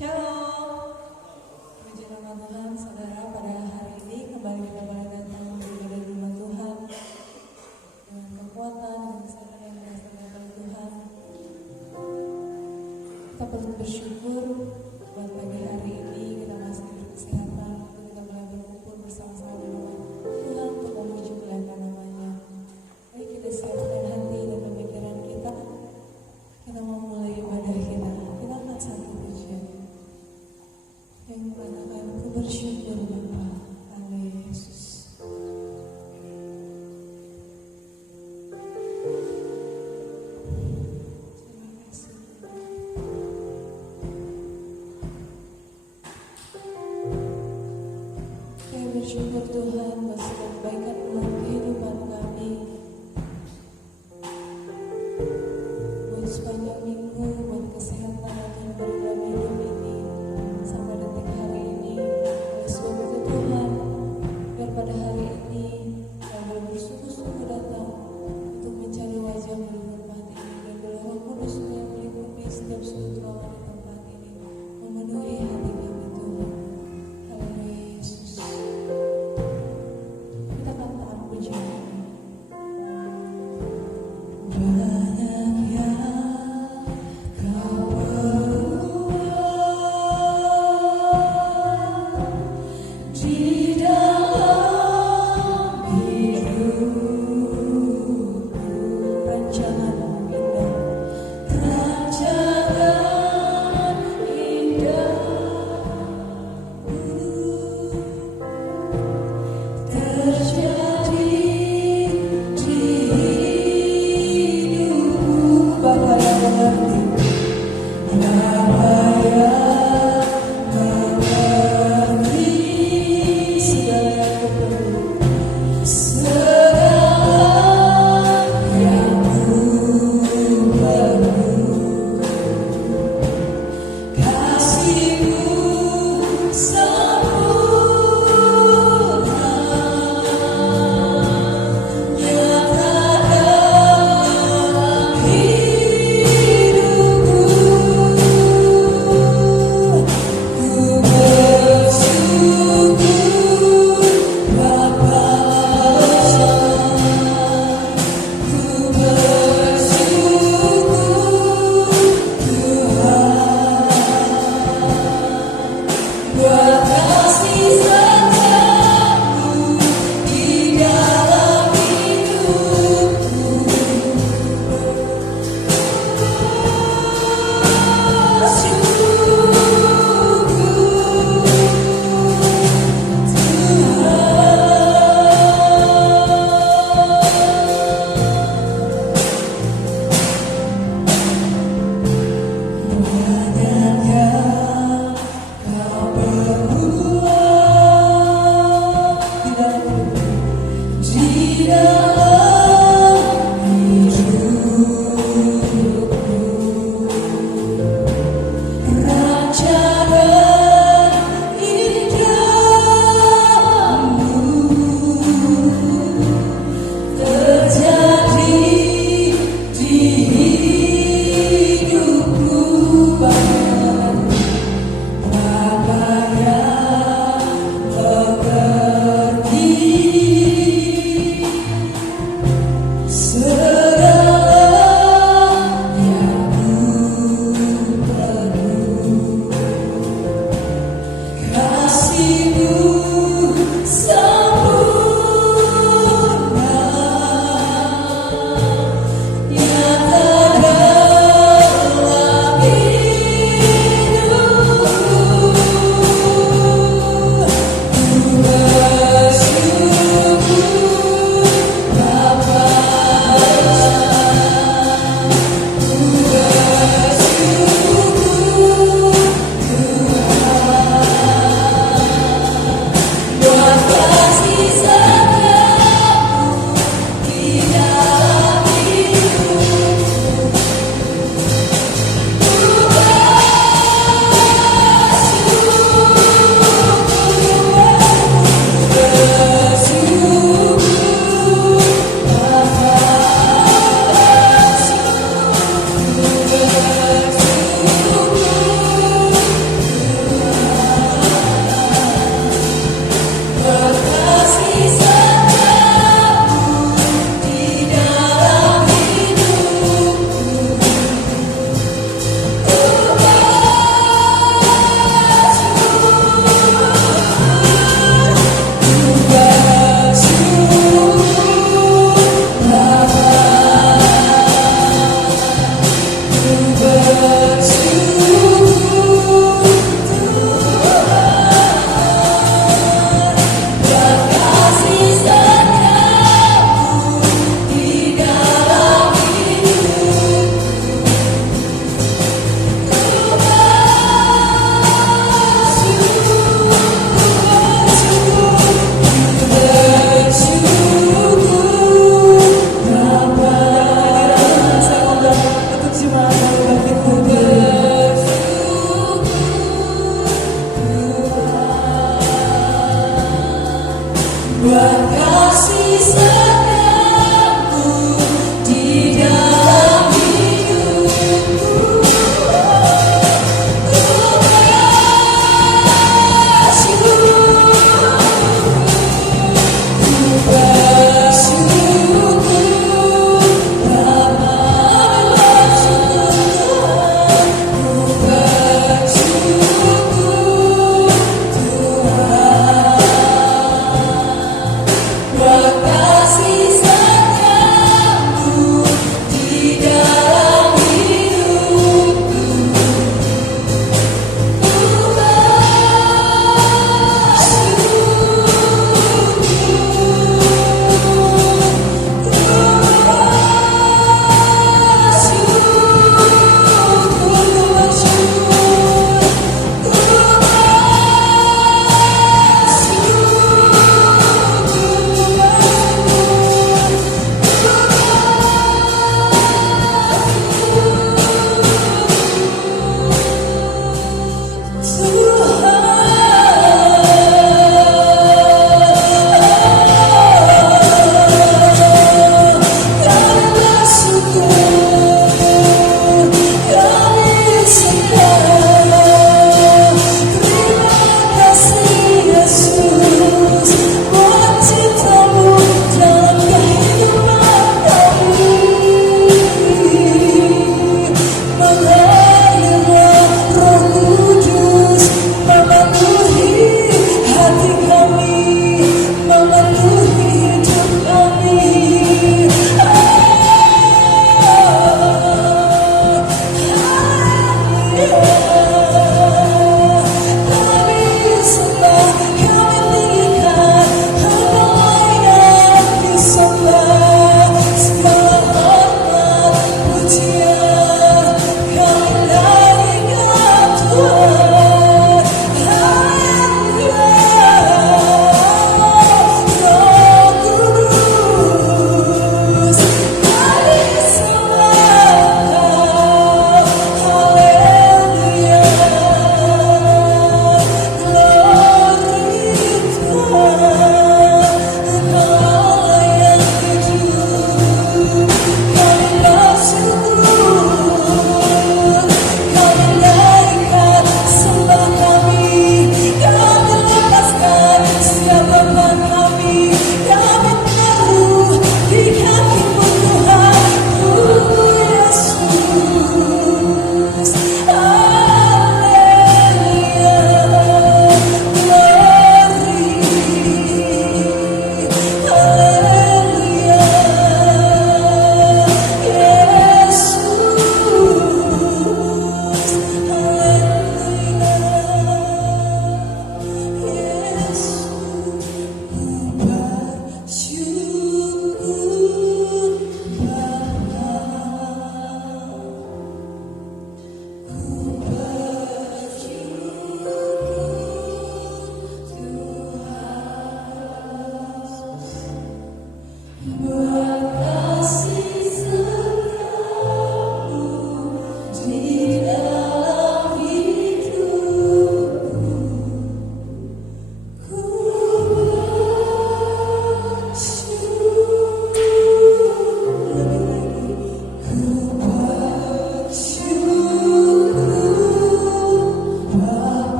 Shalom, puji nama Tuhan, saudara. Pada hari ini kembali kita boleh datang beribadah di rumah Tuhan dengan kekuatan dan kesehatan yang berasal dari Tuhan. Kita perlu bersyukur buat pagi hari ini kita masih berkesehatan, untuk kita boleh berkumpul bersama-sama di rumah Tuhan untuk memuji muliakan namanya. Mari kita siapkan hati dan pemikiran kita. Kita mau mulai ibadah kita. Kita akan satu pujian yang mengatakan ku bersyukur Bapa. Haleluya Yesus. Terima kasih. Saya bersyukur Tuhan atas kebaikan dalam kehidupan kami. Buat sepanjang minggu, buat kesehatan dan dalam hidup ini sampai detik hari ini. Oleh sebab itu Tuhan, biar pada hari ini kami boleh bersungguh-sungguh datang untuk mencari wajah-Mu di tempat ini, dan biar Roh Kudus yang melingkupi setiap sudut ruangan di tempat ini memenuhi hati kami Tuhan. Haleluya Yesus. Kita akan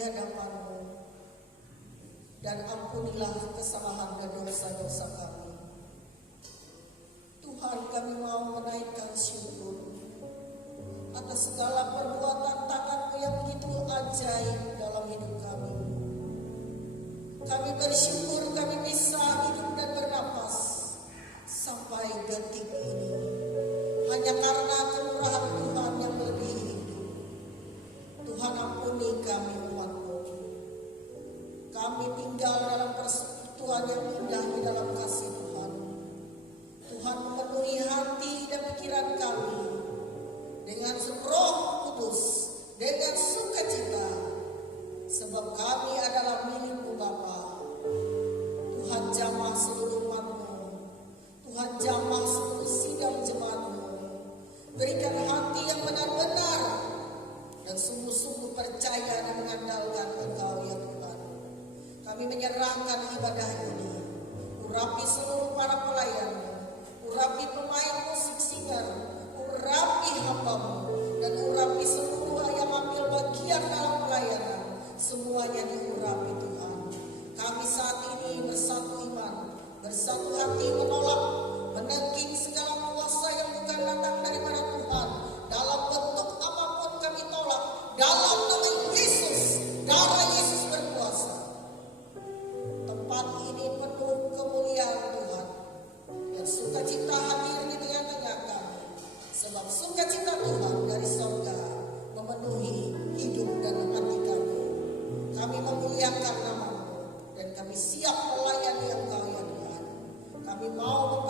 hadapan-Mu, dan ampunilah kesalahan dan dosa-dosa kami. Tuhan, kami mau menaikkan syukur atas segala perbuatan tangan-Mu yang begitu ajaib dalam hidup kami. Kami bersyukur kami bisa hidup dan bernapas sampai detik ini, hanya karena kemurahan Tuhan yang melebihi. Tuhan, ampuni kami umat-Mu. Kami tinggal dalam persekutuan yang indah di dalam kasih Tuhan. Tuhan, memenuhi hati dan pikiran kami dengan Roh Kudus, dengan sukacita, sebab kami adalah milik-Mu Bapa. Tuhan, jamah seluruh umat-Mu. Tuhan, jamah seluruh sidang jemaat-Mu. Berikan hati yang benar-benar dan sungguh-sungguh percaya dan mengandalkan Engkau ya Tuhan. Kami menyerahkan ibadah ini. Urapi seluruh para pelayan, urapi pemain musik singer, urapi hamba-Mu, dan urapi seluruh yang ambil bagian dalam pelayanan. Semuanya diurapi Tuhan. Kami saat ini bersatu iman, bersatu hati menolak, menengking segala kuasa yang bukan datang daripada Tuhan. Dalam bentuk apapun kami tolak. Dalam nama Yesus, darah Yesus berkuasa. Tempat ini penuh kemuliaan Tuhan, dan sukacita hadir di tengah-tengah kami. Sebab sukacita Tuhan dari surga memenuhi hidup dan hati kami. Kami memuliakan nama-Mu, dan kami siap melayani Engkau ya Tuhan. Kami mau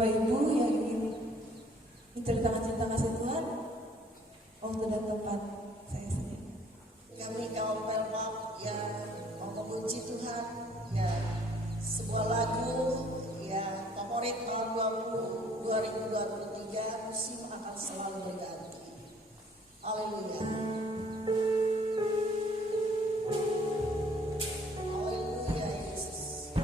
Bapak Ibu yang ingin menceritakan kasih Tuhan, waktu dan tempat saya sendiri. Kami kaum Permap yang mau memuji Tuhan, ya sebuah lagu ya favorit tahun 2023, musim akan selalu berganti. Haleluya. Haleluya Yesus.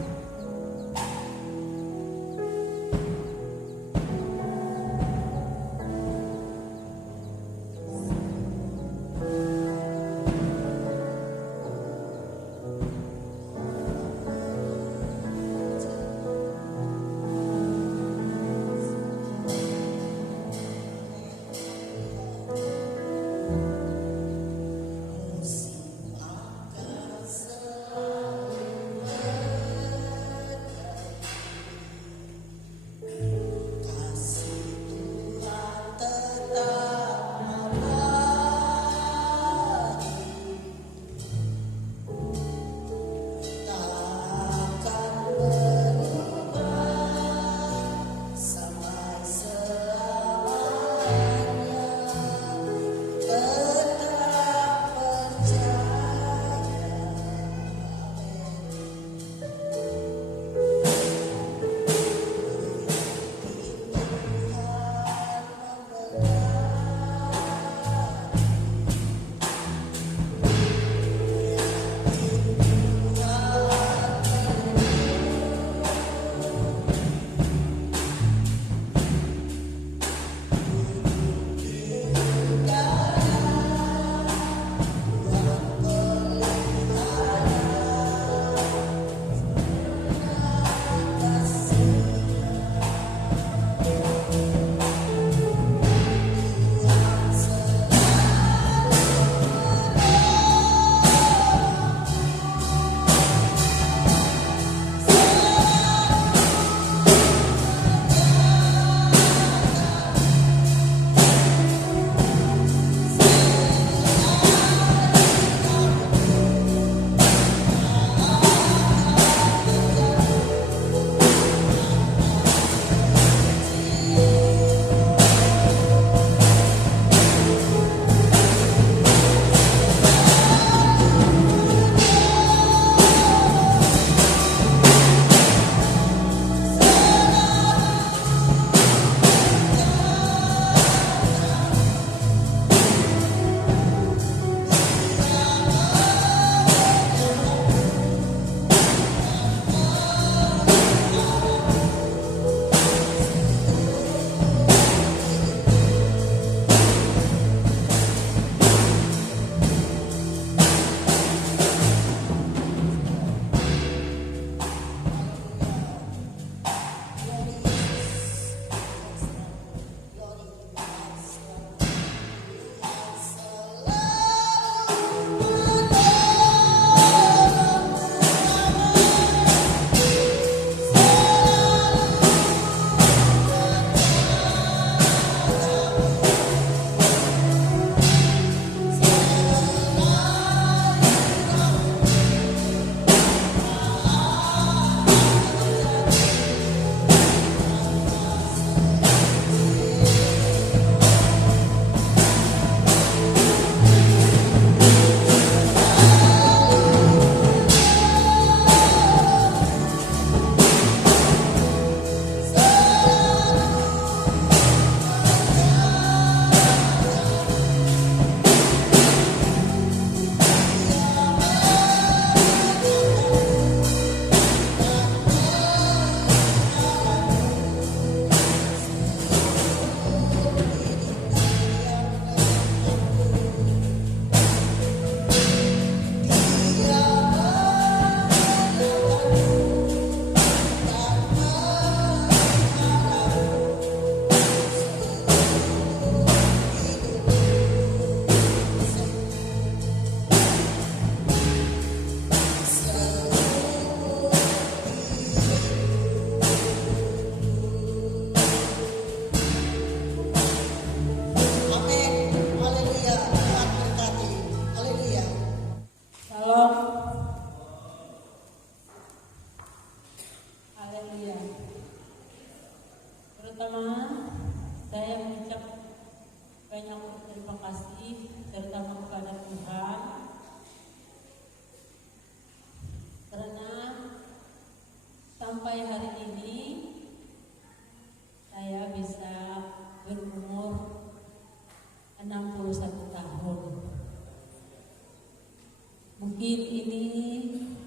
Mungkin ini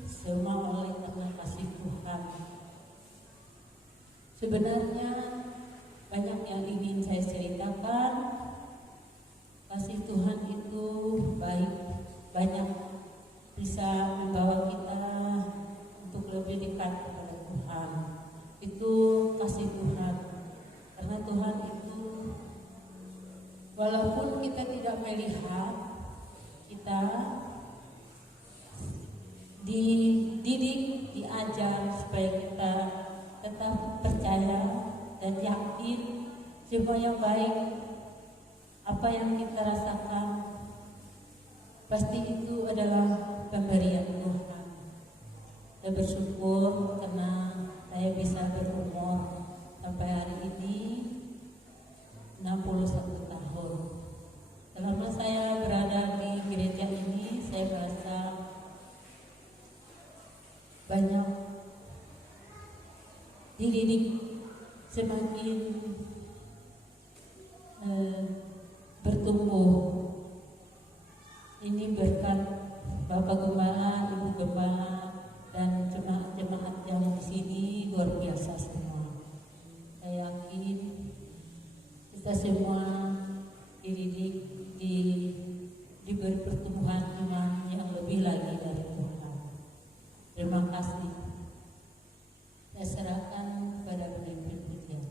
semua oleh karena kasih Tuhan. Sebenarnya banyak yang ingin saya ceritakan. Kasih Tuhan itu baik, banyak bisa membawa kita untuk lebih dekat kepada Tuhan. Itu kasih Tuhan. Karena Tuhan itu walaupun kita tidak melihat, kita dididik, diajar supaya kita tetap percaya dan yakin semua yang baik, apa yang kita rasakan pasti itu adalah pemberian Tuhan. Saya bersyukur karena saya bisa berumur sampai hari ini 61 tahun. Selama saya berada di gereja ini, saya merasa banyak dididik, semakin bertumbuh. Ini berkat Bapak Gembala, Ibu Gembala, dan jemaat-jemaat yang di sini luar biasa semua. Saya yakin kita semua dididik, diberi pertumbuhan iman yang lebih lagi dari Tuhan. Terima kasih. Saya serahkan kepada pemimpin pujian.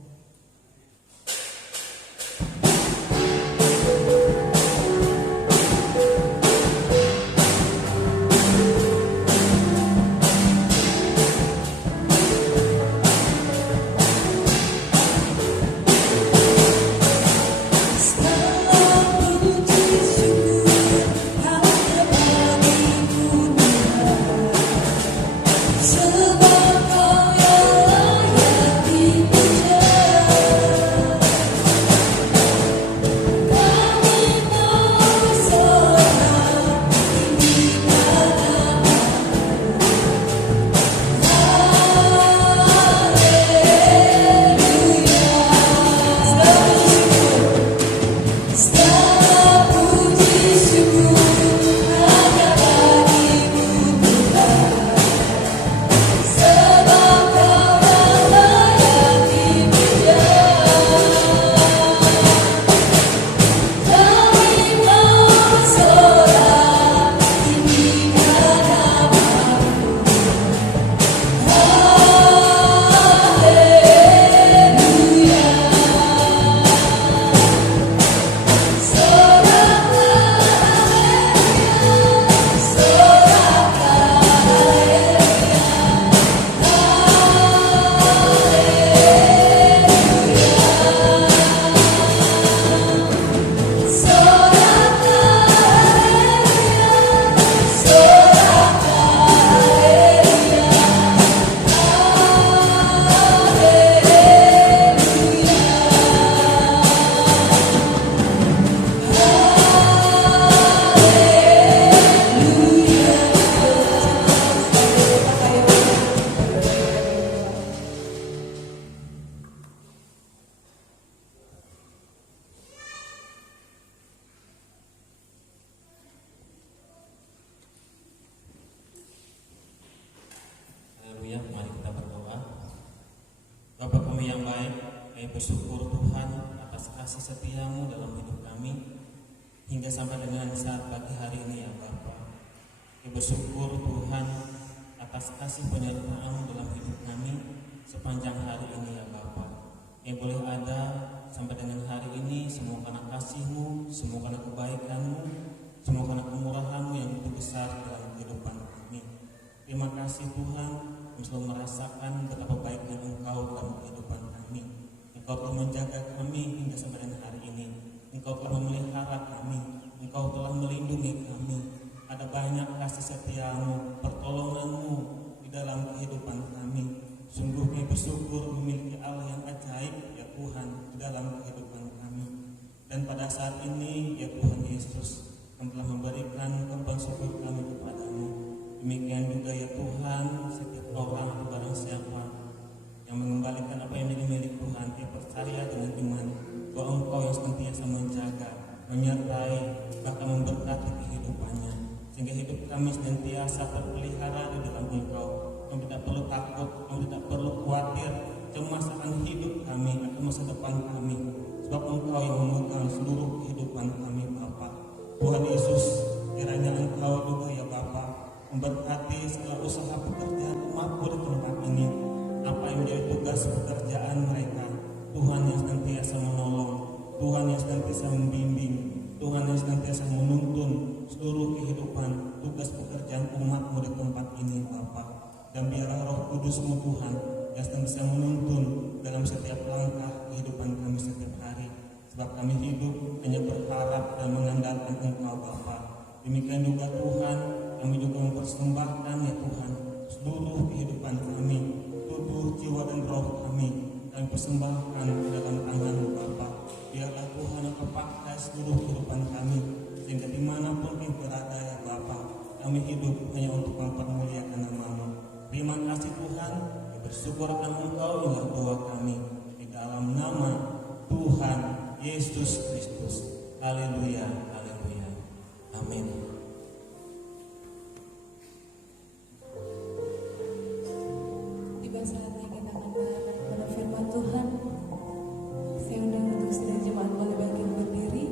Haleluya, mari kita berdoa. Bapa kami yang baik, kami bersyukur Tuhan atas kasih setia-Mu dalam hidup kami hingga sampai dengan saat pagi hari ini ya Bapa. Kami bersyukur Tuhan atas kasih penyertaan-Mu dalam hidup kami sepanjang hari ini ya Bapa. Yang boleh ada sampai dengan hari ini semua karena kasih-Mu, semua karena kebaikan-Mu, semua karena kemurahan-Mu yang begitu besar dalam kehidupan kami. Terima kasih Tuhan, kami selalu merasakan betapa baiknya Engkau dalam kehidupan kami. Engkau telah menjaga kami hingga sampai dengan hari ini. Engkau telah memelihara kami, Engkau telah melindungi kami. Ada banyak kasih setia-Mu, pertolongan-Mu di dalam kehidupan kami. Sungguh kami bersyukur memiliki Allah yang ajaib ya Tuhan di dalam kehidupan kami. Dan pada saat ini ya Tuhan Yesus, Kami telah memberikan kabar syukur kami kepada-Mu. Demikian juga ya Tuhan, setiap orang barang siapa yang mengembalikan apa yang menjadi milik Tuhan, dia percaya dengan iman bahwa Engkau yang senantiasa menjaga, menyertai, bahkan memberkati kehidupannya, sehingga hidup kami kami senantiasa terpelihara di dalam Engkau. Kami tidak perlu takut, kami tidak perlu khawatir, cemas akan hidup kami, akan masa depan kami. Sebab Engkau yang memegang seluruh kehidupan kami, Bapa. Tuhan Yesus, kiranya Engkau juga ya Bapa, memberkati segala usaha pekerjaan umat-Mu di tempat ini. Apa yang menjadi tugas pekerjaan mereka, Tuhan yang senantiasa menolong, Tuhan yang senantiasa membimbing, Tuhan yang senantiasa menuntun seluruh kehidupan tugas pekerjaan umat-Mu di tempat ini, Bapa. Dan biarlah Roh Kudus-Mu Tuhan yang senantiasa menuntun dalam setiap langkah kehidupan kami setiap hari. Sebab kami hidup hanya berharap dan mengandalkan Engkau, Bapa. Demikian juga Tuhan, kami juga mempersembahkan ya Tuhan seluruh kehidupan kami, tubuh, jiwa dan roh kami persembahkan dalam tangan-Mu, Bapa. Biarlah Tuhan Engkau pakai seluruh kehidupan kami, sehingga dimanapun kami berada ya Bapa, kami hidup hanya untuk mempermuliakan nama-Mu. Terima kasih Tuhan, kami bersyukur akan Engkau, inilah doa kami di dalam nama Tuhan Yesus Kristus. Haleluya, haleluya, amin. Tiba saatnya kita akan mendengarkan firman Tuhan. Saya undang untuk sedang jemaat boleh bangkit berdiri.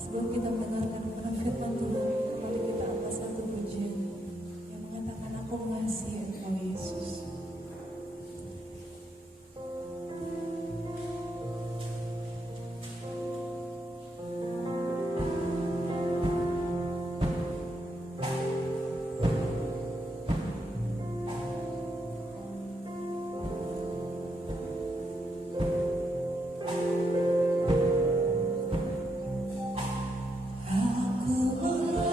Sebelum kita mendengarkan firman Tuhan, mari kita angkat satu pujian yang mengatakan aku mengasihi Engkau Yesus. Aku mengasihi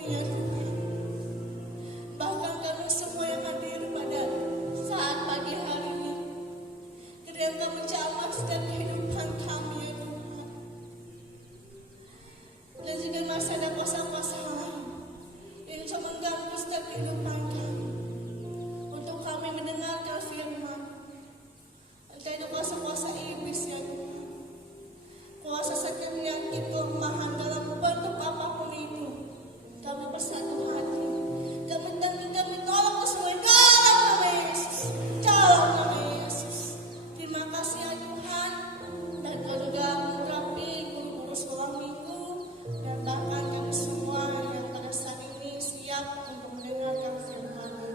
ini ya Tuhan. Bahkan kami semua yang hadir pada saat pagi hari ini, kiranya Engkau menjamah setiap kehidupan kami ya Tuhan. Dan jika masih ada kuasa-kuasa lain yang coba mengganggu setiap kehidupan kami, untuk kami mendengarkan firman, entah itu kuasa-kuasa iblis ya Tuhan, kuasa sakit penyakit kelemahan dalam bentuk apapun itu, kami bersatu hati, kami tolong kesemua dalam nama Yesus, dalam nama Yesus. Terima kasih ya Tuhan, dan Kau juga mengurapi guru-guru sekolah minggu, dan bahkan kami semua yang pada saat ini siap untuk mendengarkan firman-Mu.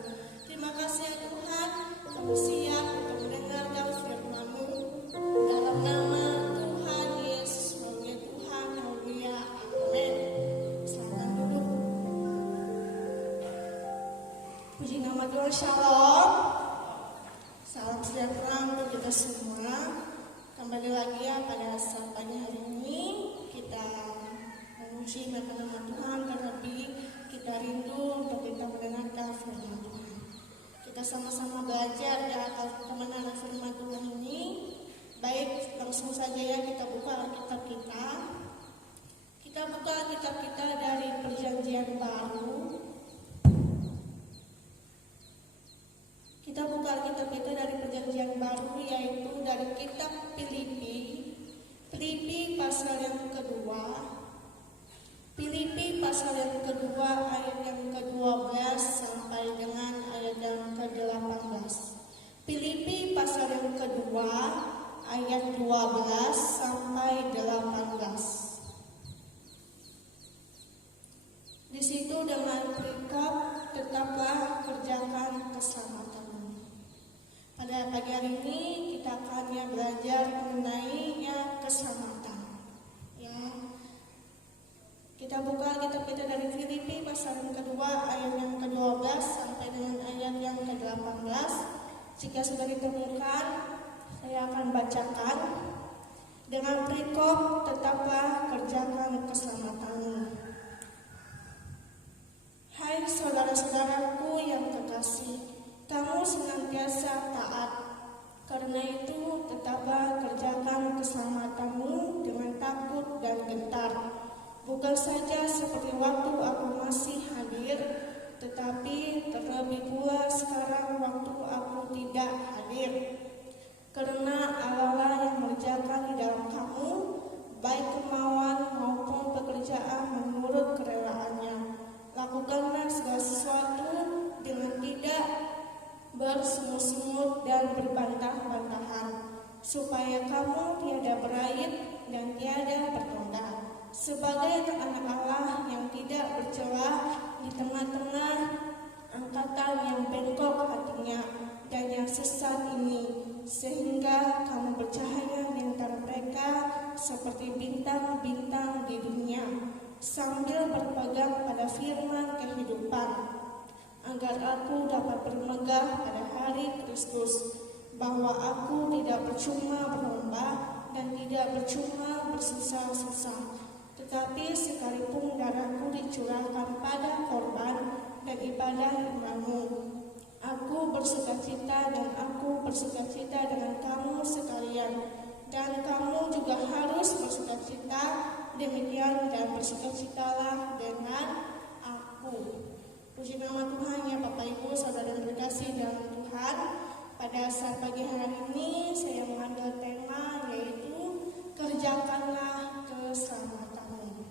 Terima kasih ya Tuhan, kami siap untuk mendengarkan firman-Mu dalam nama Tuhan Yesus, namanya Tuhan, haleluya, amin. Selamat duduk. Puji nama Tuhan, shalom. Salam sejahtera untuk kita semua. Kembali lagi ya pada saat pagi hari ini kita memuji nama Tuhan, terlebih kita rindu untuk kita mendengarkan firman Tuhan. Kita sama-sama belajar ya kemenangan firman Tuhan ini. Baik, langsung saja ya kita buka Alkitab kita. Kita buka Alkitab kita dari Perjanjian Baru. Kita buka Alkitab kita dari Perjanjian Baru, yaitu dari kitab Filipi pasal yang kedua. Filipi pasal yang kedua ayat yang ke-12 sampai dengan ayat yang ke-18. Filipi pasal yang kedua ayat 12 sampai 18. Di situ dengan perikop tetaplah kerjakan keselamatanmu. Pada pagi hari ini kita akan belajar mengenai keselamatan. Ya. Kita buka kitab kita dari Filipi pasal yang kedua ayat yang ke-12 sampai dengan ayat yang ke-18. Jika sudah ditemukan, saya akan bacakan dengan perikop tetaplah kerjakan keselamatanmu. Hai saudara-saudaraku yang terkasih, kamu senantiasa taat. Karena itu tetaplah kerjakan keselamatanmu dengan takut dan gentar. Bukan saja seperti waktu aku masih hadir, tetapi terlebih pula sekarang waktu aku tidak hadir. Karena Allah yang mengerjakan di dalam kamu, baik kemauan maupun pekerjaan menurut kerelaannya. Lakukanlah segala sesuatu dengan tidak bersungut-sungut dan berbantah-bantahan, supaya kamu tiada beraib dan tiada bertonda, sebagai anak Allah yang tidak bercela di tengah-tengah angkatan yang bengkok hatinya dan yang sesat ini, sehingga kamu bercahaya di antara mereka seperti bintang-bintang di dunia, sambil berpegang pada firman kehidupan, agar aku dapat bermegah pada hari Kristus, bahwa aku tidak percuma berlomba dan tidak percuma bersusah-susah, tetapi sekalipun darahku dicurahkan pada korban dan ibadah imanmu, aku bersukacita dan aku bersukacita dengan kamu sekalian, dan kamu juga harus bersukacita. Demikian dan bersukacitalah dengan aku. Puji nama Tuhan ya Bapak Ibu saudara yang terkasih dalam Tuhan. Pada saat pagi hari ini saya mengambil tema yaitu kerjakanlah keselamatanmu.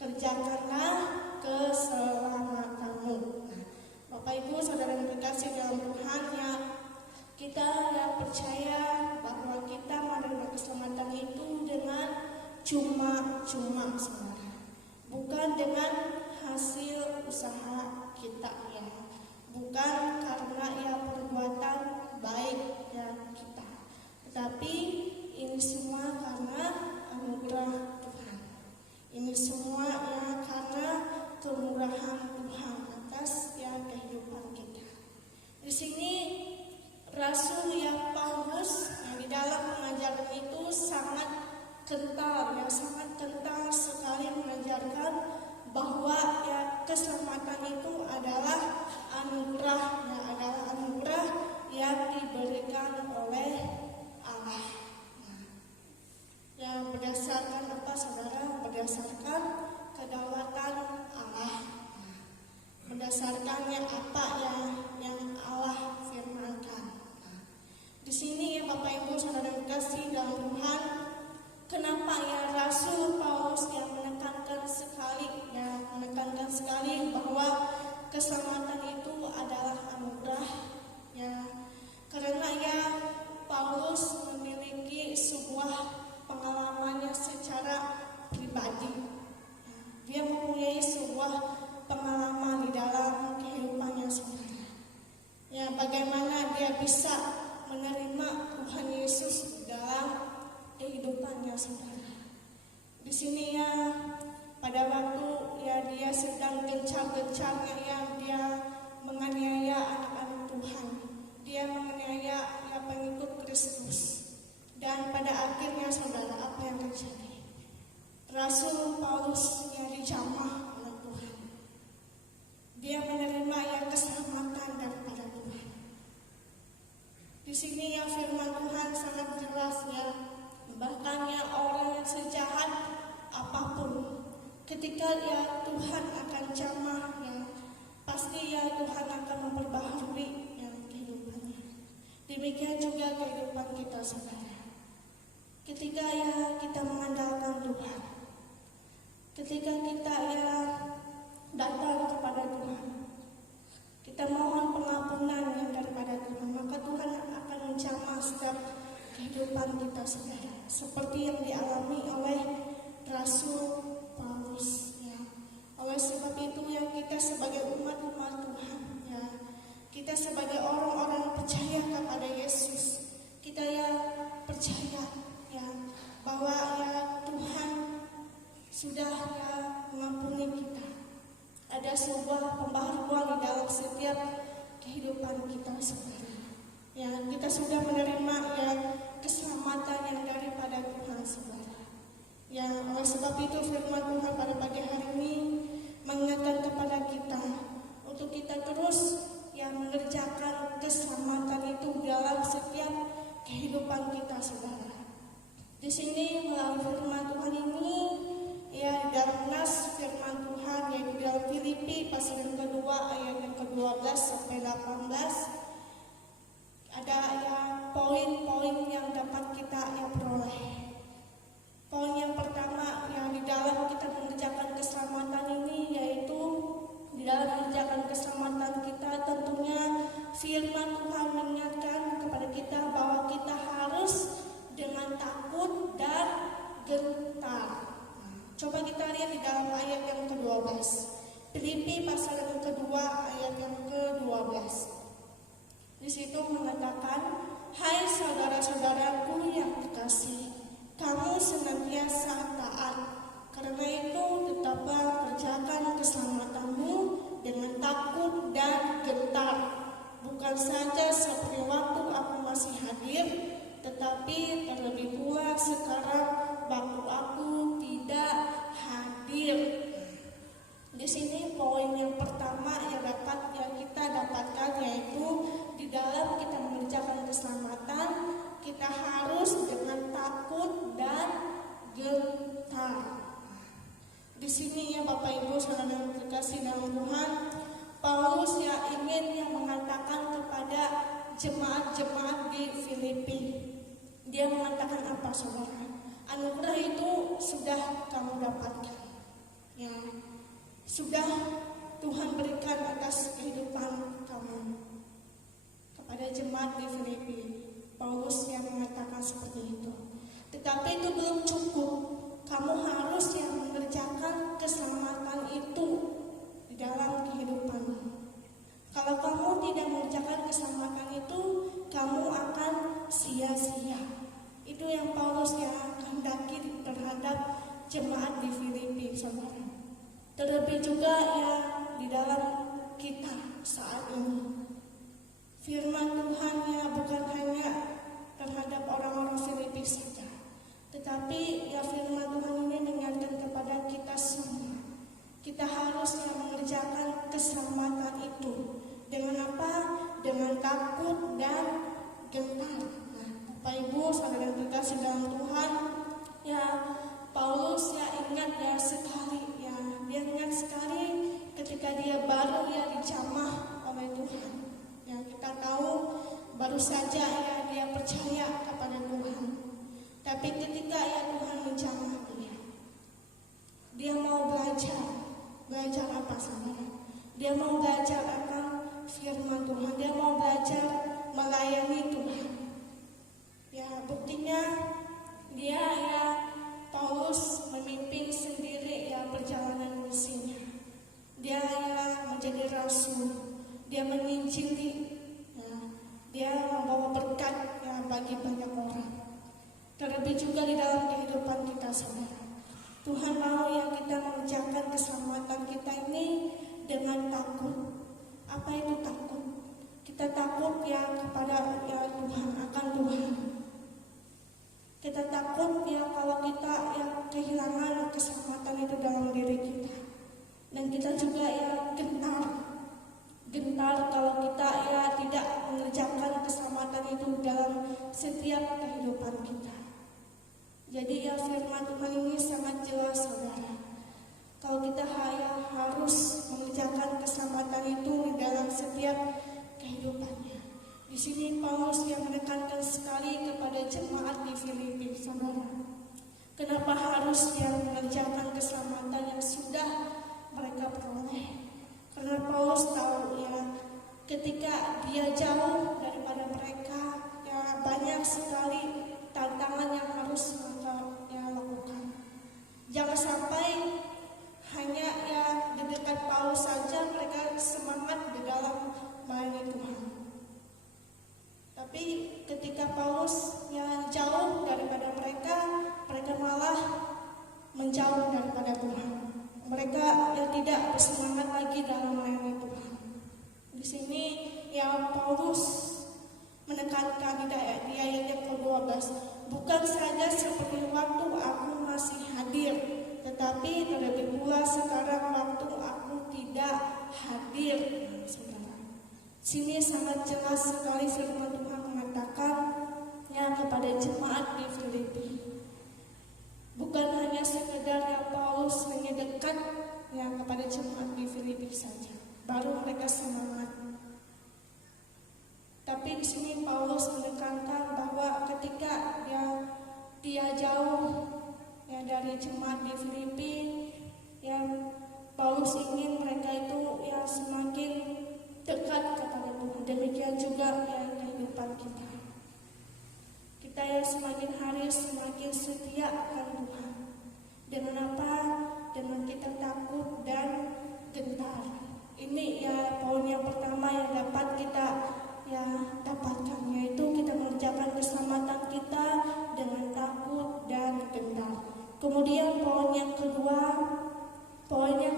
Kerjakanlah keselamatanmu. Bapak Ibu saudara yang terkasih dalam Tuhan ya, kita percaya bahwa kita menerima keselamatan itu dengan cuma-cuma saudara, bukan dengan hasil usaha kita ya, bukan karena perbuatan baik kita, tetapi ini semua karena anugerah Tuhan. Ini semua karena kemurahan Tuhan atas kehidupan kita. Di sini Rasul Paulus yang di dalam pengajaran itu sangat kental, sangat kental sekali mengajarkan bahwa keselamatan berdasarkannya apa yang Allah firmankan. Nah, di sini ya Bapak Ibu Saudara yang kasih dalam Tuhan, kenapa ya Rasul Paulus yang menekankan sekali bahwa keselamatan itu adalah anugerah ya, karena ya Paulus memiliki sebuah pengalamannya secara pribadi. Dia mempunyai sebuah pengalaman di dalam kehidupannya saudara. Ya, bagaimana dia bisa menerima Tuhan Yesus di dalam kehidupannya saudara. Di sini ya pada waktu ya dia sedang gencar-gencarnya ya dia menganiaya anak-anak Tuhan. Dia menganiaya ya pengikut Kristus. Dan pada akhirnya saudara, apa yang terjadi? Rasul Paulus yang dijamah oleh Tuhan. Dia menerima yang keselamatan daripada Tuhan. Di sini ya firman Tuhan sangat jelas ya. Bahkan ya orang yang sejahat apapun, ketika ya Tuhan akan jamah ya, pasti ya Tuhan akan memperbaharui ya kehidupannya. Demikian juga kehidupan kita saudara. Ketika ya kita mengandalkan Tuhan, ketika kita ya datang kepada Tuhan, kita mohon pengampunan yang daripada Tuhan, maka Tuhan akan menjamah setiap kehidupan kita saudara, seperti yang dialami oleh Rasul Paulus ya. Oleh sebab itu ya kita sebagai umat-umat Tuhan ya, kita sebagai orang-orang percaya kepada Yesus, kita ya percaya ya bahwa ya Tuhan sudah ya mengampuni kita. Ada sebuah pembaharuan di dalam setiap kehidupan kita saudara. Ya, kita sudah menerima ya keselamatan yang daripada Tuhan saudara. Ya, oleh sebab itu firman Tuhan pada pagi hari ini mengingatkan kepada kita untuk kita terus ya mengerjakan keselamatan itu dalam setiap kehidupan kita saudara. Di sini melalui firman Tuhan ini ya dalam nas firman Tuhan yaitu dalam Filipi pasal yang kedua ayat yang ke-12 sampai 18 ada ya poin-poin yang dapat kita ya peroleh. Poin yang pertama yang di dalam kita mengerjakan keselamatan ini yaitu di dalam mengerjakan keselamatan kita tentunya firman Tuhan mengingatkan kepada kita bahwa kita harus dengan takut dan gentar. Coba kita lihat di dalam ayat yang ke-12. Filipi pasal yang kedua ayat yang ke-12. Di situ mengatakan, "Hai saudara-saudaraku yang dikasihi, kamu senantiasa taat. Karena itu tetaplah kerjakan keselamatanmu dengan takut dan gentar. Bukan saja seperti waktu aku masih hadir, tetapi terlebih pula sekarang waktu aku tidak hadir." Di sini poin yang pertama yang dapat kita dapatkan yaitu di dalam kita mengerjakan keselamatan kita harus dengan takut dan gentar. Di sini ya Bapak Ibu saudara yang terkasih dalam Tuhan, Paulus ya ingin yang mengatakan kepada jemaat-jemaat di Filipi. Dia mengatakan apa saudara? Anugerah itu sudah kamu dapatkan. Ya, sudah Tuhan berikan atas kehidupan kamu. Kepada jemaat di Filipi, Paulus yang mengatakan seperti itu. Tetapi itu belum cukup. Kamu harus yang mengerjakan keselamatan itu di dalam kehidupanmu. Kalau kamu tidak mengerjakan keselamatan itu, kamu akan sia-sia. Itu yang Paulus yang kehendaki terhadap jemaat di Filipi, saudara. Terlebih juga ya di dalam kita saat ini. Firman Tuhan ya bukan hanya terhadap orang-orang Filipi saja, tetapi ya firman Tuhan ini mengingatkan kepada kita semua. Kita harus mengerjakan keselamatan itu dengan apa? Dengan takut dan gentar. Nah, Bapak Ibu saudara yang terkasih dalam Tuhan, ya Paulus ya ingat ya sekali ya, dia ingat sekali ketika dia baru baru ya dijamah oleh Tuhan. Ya kita tahu baru saja ya dia percaya kepada Tuhan. Tapi ketika ya Tuhan menjamah dia mau belajar apa saudara? Dia mau belajar akan firman Tuhan, dia mau belajar melayani Tuhan. Ya buktinya dia ya Paulus memimpin sendiri ya perjalanan misinya. Dia ya menjadi rasul, dia menginjili, ya, dia membawa berkat ya bagi banyak orang. Terlebih juga di dalam kehidupan kita saudara. Tuhan mau yang kita mengerjakan keselamatan kita ini dengan takut. Apa itu takut? Kita takut ya kepada ya Tuhan, akan Tuhan. Kita takut ya kalau kita ya kehilangan keselamatan itu dalam diri kita. Dan kita juga ya gentar kalau kita ya tidak mengerjakan keselamatan itu dalam setiap kehidupan kita. Jadi ya firman Tuhan ini sangat jelas saudara. Kalau kita harus mengerjakan keselamatan itu di dalam setiap kehidupannya. Di sini Paulus yang menekankan sekali kepada jemaat di Filipi saudara. Kenapa harus yang mengerjakan keselamatan yang sudah mereka peroleh? Karena Paulus tahu ya ketika dia jauh daripada mereka ya banyak sekali tantangan yang harus mereka ya lakukan. Jangan sampai hanya ya di dekat Paulus saja mereka semangat di dalam melayani Tuhan. Tapi ketika Paulus ya jauh daripada mereka malah menjauh daripada Tuhan. Mereka ya tidak bersemangat lagi dalam melayani Tuhan. Di sini ya Paulus menekankan di ayat yang ke-12, bukan saja seperti waktu aku masih hadir, tetapi terlebih pula sekarang waktu aku tidak hadir. Saudara, sini sangat jelas sekali firman Tuhan mengatakan ya kepada jemaat di Filipi. Bukan hanya sekedar ya Paulus hanya dekat ya kepada jemaat di Filipi saja, baru mereka semangat. Tapi di sini Paulus menekankan bahwa ketika dia jauh ya dari jemaat di Filipi, yang Paulus ingin mereka itu ya semakin dekat kepada Tuhan. Demikian juga ya kehidupan kita. Kita ya semakin hari semakin setia akan Tuhan. Dengan apa? Dengan kita takut dan gentar. Ini ya poin yang pertama yang dapat kita ya dapatkan, yaitu kita mengerjakan keselamatan kita dengan takut dan gentar. Kemudian poin yang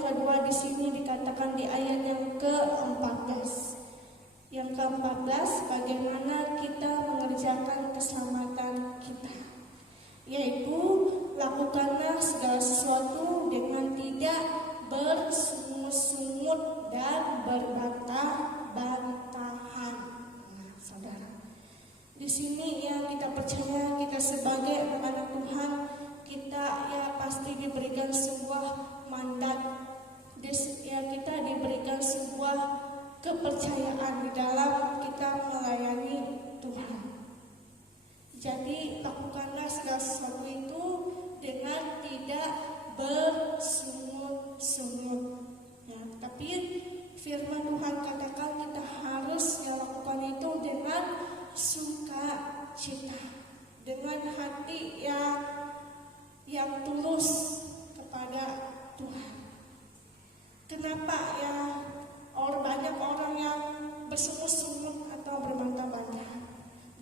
kedua di sini dikatakan di ayat yang ke-14. Yang ke-14, bagaimana kita mengerjakan keselamatan kita, yaitu lakukanlah segala sesuatu dengan tidak bersungut-sungut dan berbantah-bantahan. Saudara, di sini ya kita percaya kita sebagai anak Tuhan, kita ya pasti diberikan sebuah mandat, ya kita diberikan sebuah kepercayaan di dalam kita melayani Tuhan. Jadi lakukanlah segala sesuatu itu dengan tidak bersungut-sungut. Ya, tapi firman Tuhan katakan kita harus lakukan itu dengan sukacita, dengan hati yang tulus kepada Tuhan. Kenapa ya banyak orang yang bersungut-sungut atau berbantah-bantah?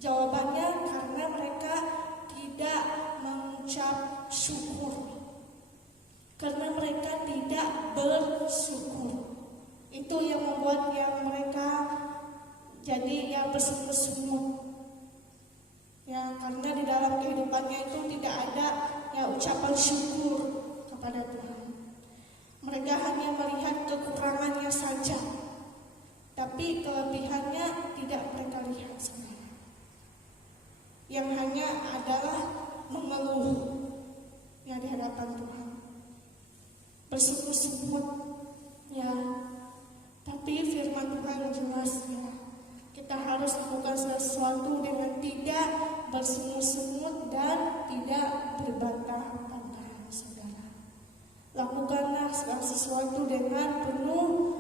Jawabannya karena mereka tidak mengucap syukur, karena mereka tidak bersyukur. Itu yang membuat mereka jadi bersungut-sungut. Ya, karena di dalam kehidupannya itu tidak ada ucapan syukur kepada Tuhan. Mereka hanya melihat kekurangannya saja, tapi kelebihannya tidak mereka lihat sebenarnya. Yang hanya adalah mengeluh di hadapan Tuhan, bersungut-sungut firman Tuhan jelas ya. Kita harus lakukan sesuatu dengan tidak bersungut-sungut dan tidak berbantah-bantahan, saudara. Lakukanlah segala sesuatu dengan penuh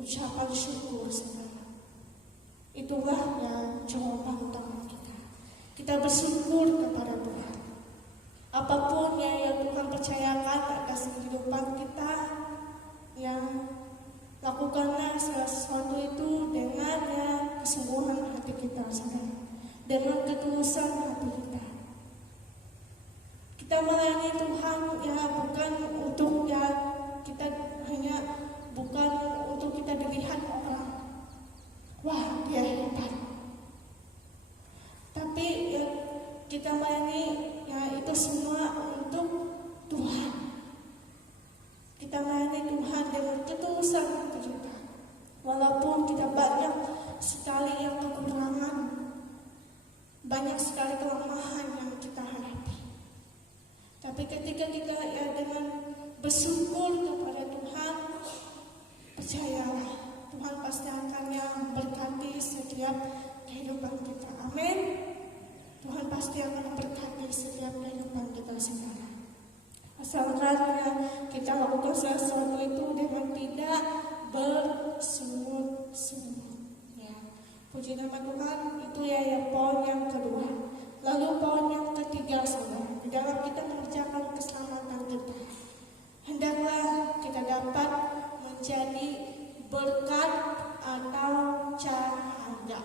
ucapan syukur, saudara. Itulah yang jawaban utama kita. Kita bersyukur kepada Tuhan. Apapun yang Tuhan percayakan atas kehidupan kita, yang lakukanlah segala sesuatu itu dengan kesungguhan hati kita, saudara. Dengan ketulusan hati kita. Kita melayani Tuhan bukan untuk kita hanya bukan untuk kita dilihat orang. Wah, dia hebat. Tapi kita melayani itu semua untuk Tuhan. Kita melayani Tuhan dengan ketulusan hati kita. Walaupun kita banyak sekali yang kekurangan, banyak sekali kelemahan yang kita hadapi. Tapi ketika kita dengan bersyukur kepada Tuhan, percayalah Tuhan pasti akan memberkati setiap kehidupan kita. Amin. Tuhan pasti akan memberkati setiap kehidupan kita, saudara. Asalkan kita lakukan sesuatu itu dengan tidak bersungut-sungut. Ya. Puji nama Tuhan, itu yang poin yang kedua. Lalu poin yang ketiga, saudara, di dalam kita mengerjakan keselamatan kita, hendaklah kita dapat menjadi berkat atau cahaya.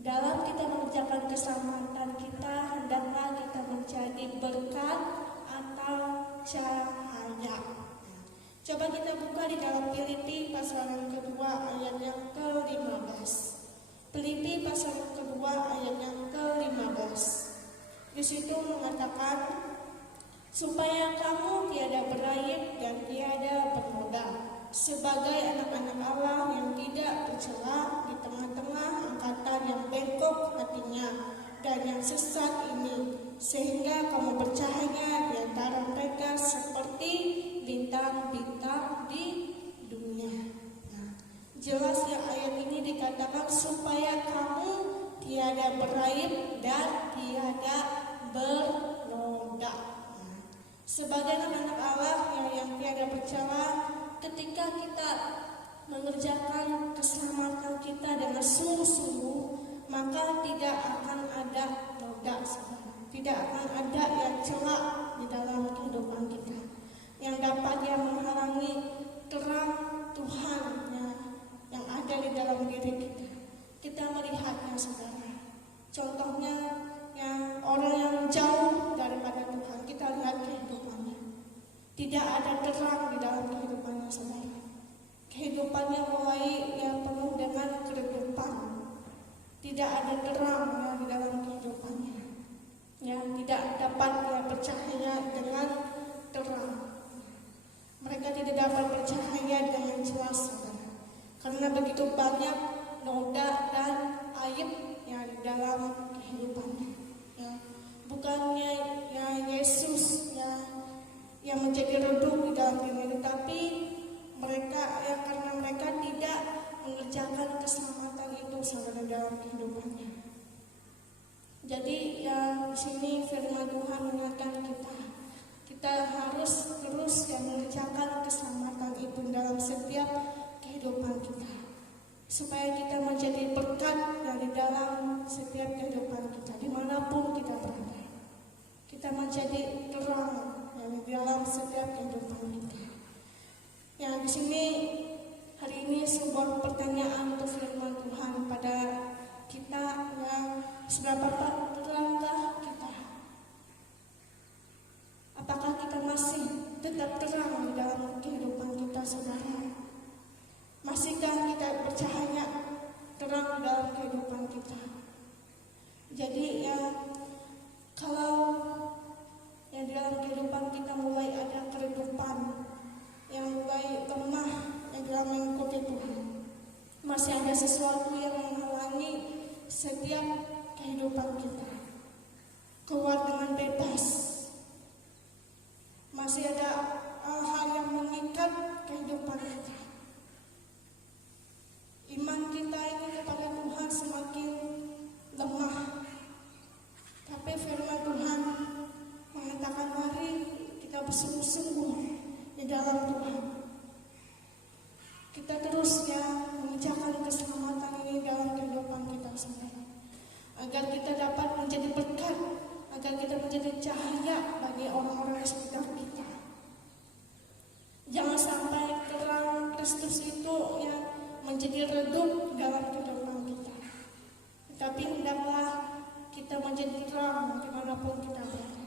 Dalam kita mengerjakan keselamatan kita, hendaklah kita menjadi berkat atau cahaya. Coba kita buka di dalam Filipi pasal yang kedua ayat yang ke-15. Filipi pasal yang kedua ayat yang ke-15. Di situ mengatakan, supaya kamu tiada beraib dan tiada bernoda, sebagai anak-anak Allah yang tidak tercela di tengah-tengah angkatan yang bengkok hatinya dan yang sesat ini, sehingga kamu bercahaya di antara mereka seperti bintang-bintang di dunia. Nah, jelas ya ayat ini dikatakan supaya kamu tiada beraib dan tiada bernoda. Nah, sebagai anak-anak Allah yang tiada bercela, ketika kita mengerjakan keselamatan kita dengan sungguh-sungguh, maka tidak akan ada noda, tidak akan ada yang celak di dalam kehidupan kita yang dapat menghalangi terang Tuhan yang ada di dalam diri kita. Kita melihatnya, saudara. Contohnya yang orang yang jauh daripada Tuhan, kita lihat kehidupannya. Tidak ada terang di dalam kehidupannya, saudara. Kehidupannya mulai penuh dengan keredupan. Tidak ada terang di dalam kehidupannya. Tidak dapat bercahaya dengan terang. Mereka tidak dapat bercahaya dengan jelas, saudara. Karena begitu banyak noda dan aib di dalam kehidupannya. Bukannya Yesus yang menjadi redup di dalam diri, tapi mereka karena mereka tidak mengerjakan keselamatan itu, saudara, dalam kehidupannya. Jadi di sini firman Tuhan mengingatkan kita harus terus mengerjakan keselamatan itu dalam setiap kehidupan kita, supaya kita menjadi berkat dari dalam setiap kehidupan kita, dimanapun kita berada. Kita menjadi terang di dalam setiap kehidupan kita. Di sini hari ini sebuah pertanyaan untuk firman Tuhan pada kita, seberapa terangkah kita? Apakah kita masih tetap terang di dalam kehidupan kita, saudara? Masihkah kita bercahaya terang di dalam kehidupan kita? Jadi kalau di dalam kehidupan kita mulai ada keredupan, yang mulai lemah dalam mengikuti Tuhan, masih ada sesuatu yang menghalangi setiap kehidupan kita keluar dengan bebas. Masih ada hal-hal yang mengikat kehidupan kita. agar kita dapat menjadi berkat, agar kita menjadi cahaya bagi orang-orang di sekitar kita. Jangan sampai terang Kristus itu menjadi redup dalam kehidupan kita. Tetapi hendaklah kita menjadi terang dimanapun kita berada.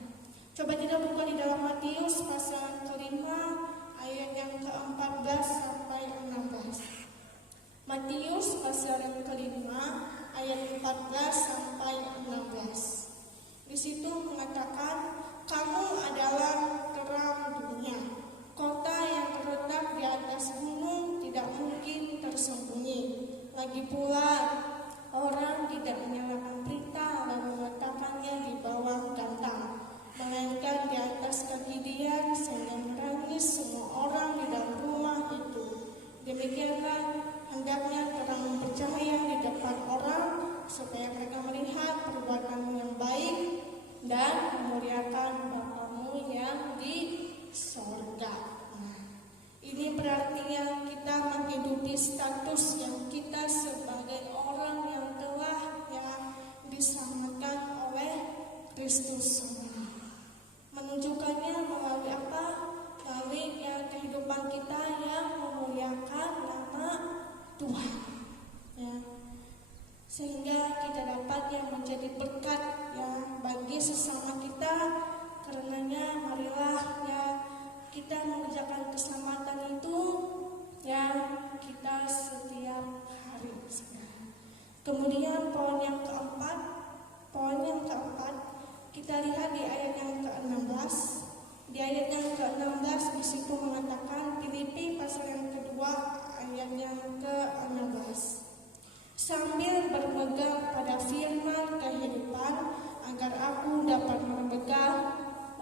Coba kita buka di dalam Matius pasal ke-5 ayat yang ke-14 sampai 16. Matius pasal yang ke-5 ayat 14 sampai 16. Di situ mengatakan, kamu adalah terang dunia. Kota yang terletak di atas gunung tidak mungkin tersembunyi. Lagi pula, orang tidak menyalakan pelita lalu meletakkannya di bawah gantang, melainkan di atas kaki dia sehingga menangis semua orang di dalam rumah itu. Demikianlah hendaknya terang bercahaya di depan orang, supaya mereka melihat perbuatanmu yang baik dan memuliakan Bapamu yang di sorga. Ini berarti kita menghidupi status yang kita sebagai orang yang telah diselamatkan oleh Kristus. Menunjukkannya melalui apa? Melalui kehidupan kita yang memuliakan nama Tuhan. Sehingga kita dapat menjadi berkat bagi sesama kita. Karenanya marilah kita mengerjakan keselamatan itu kita setiap hari. Kemudian poin yang keempat, kita lihat di ayat yang ke-16. Di ayat yang ke-16 di situ mengatakan, Filipi pasal yang kedua ayat yang ke-16. Sambil berpegang pada firman kehidupan, agar aku dapat berpegang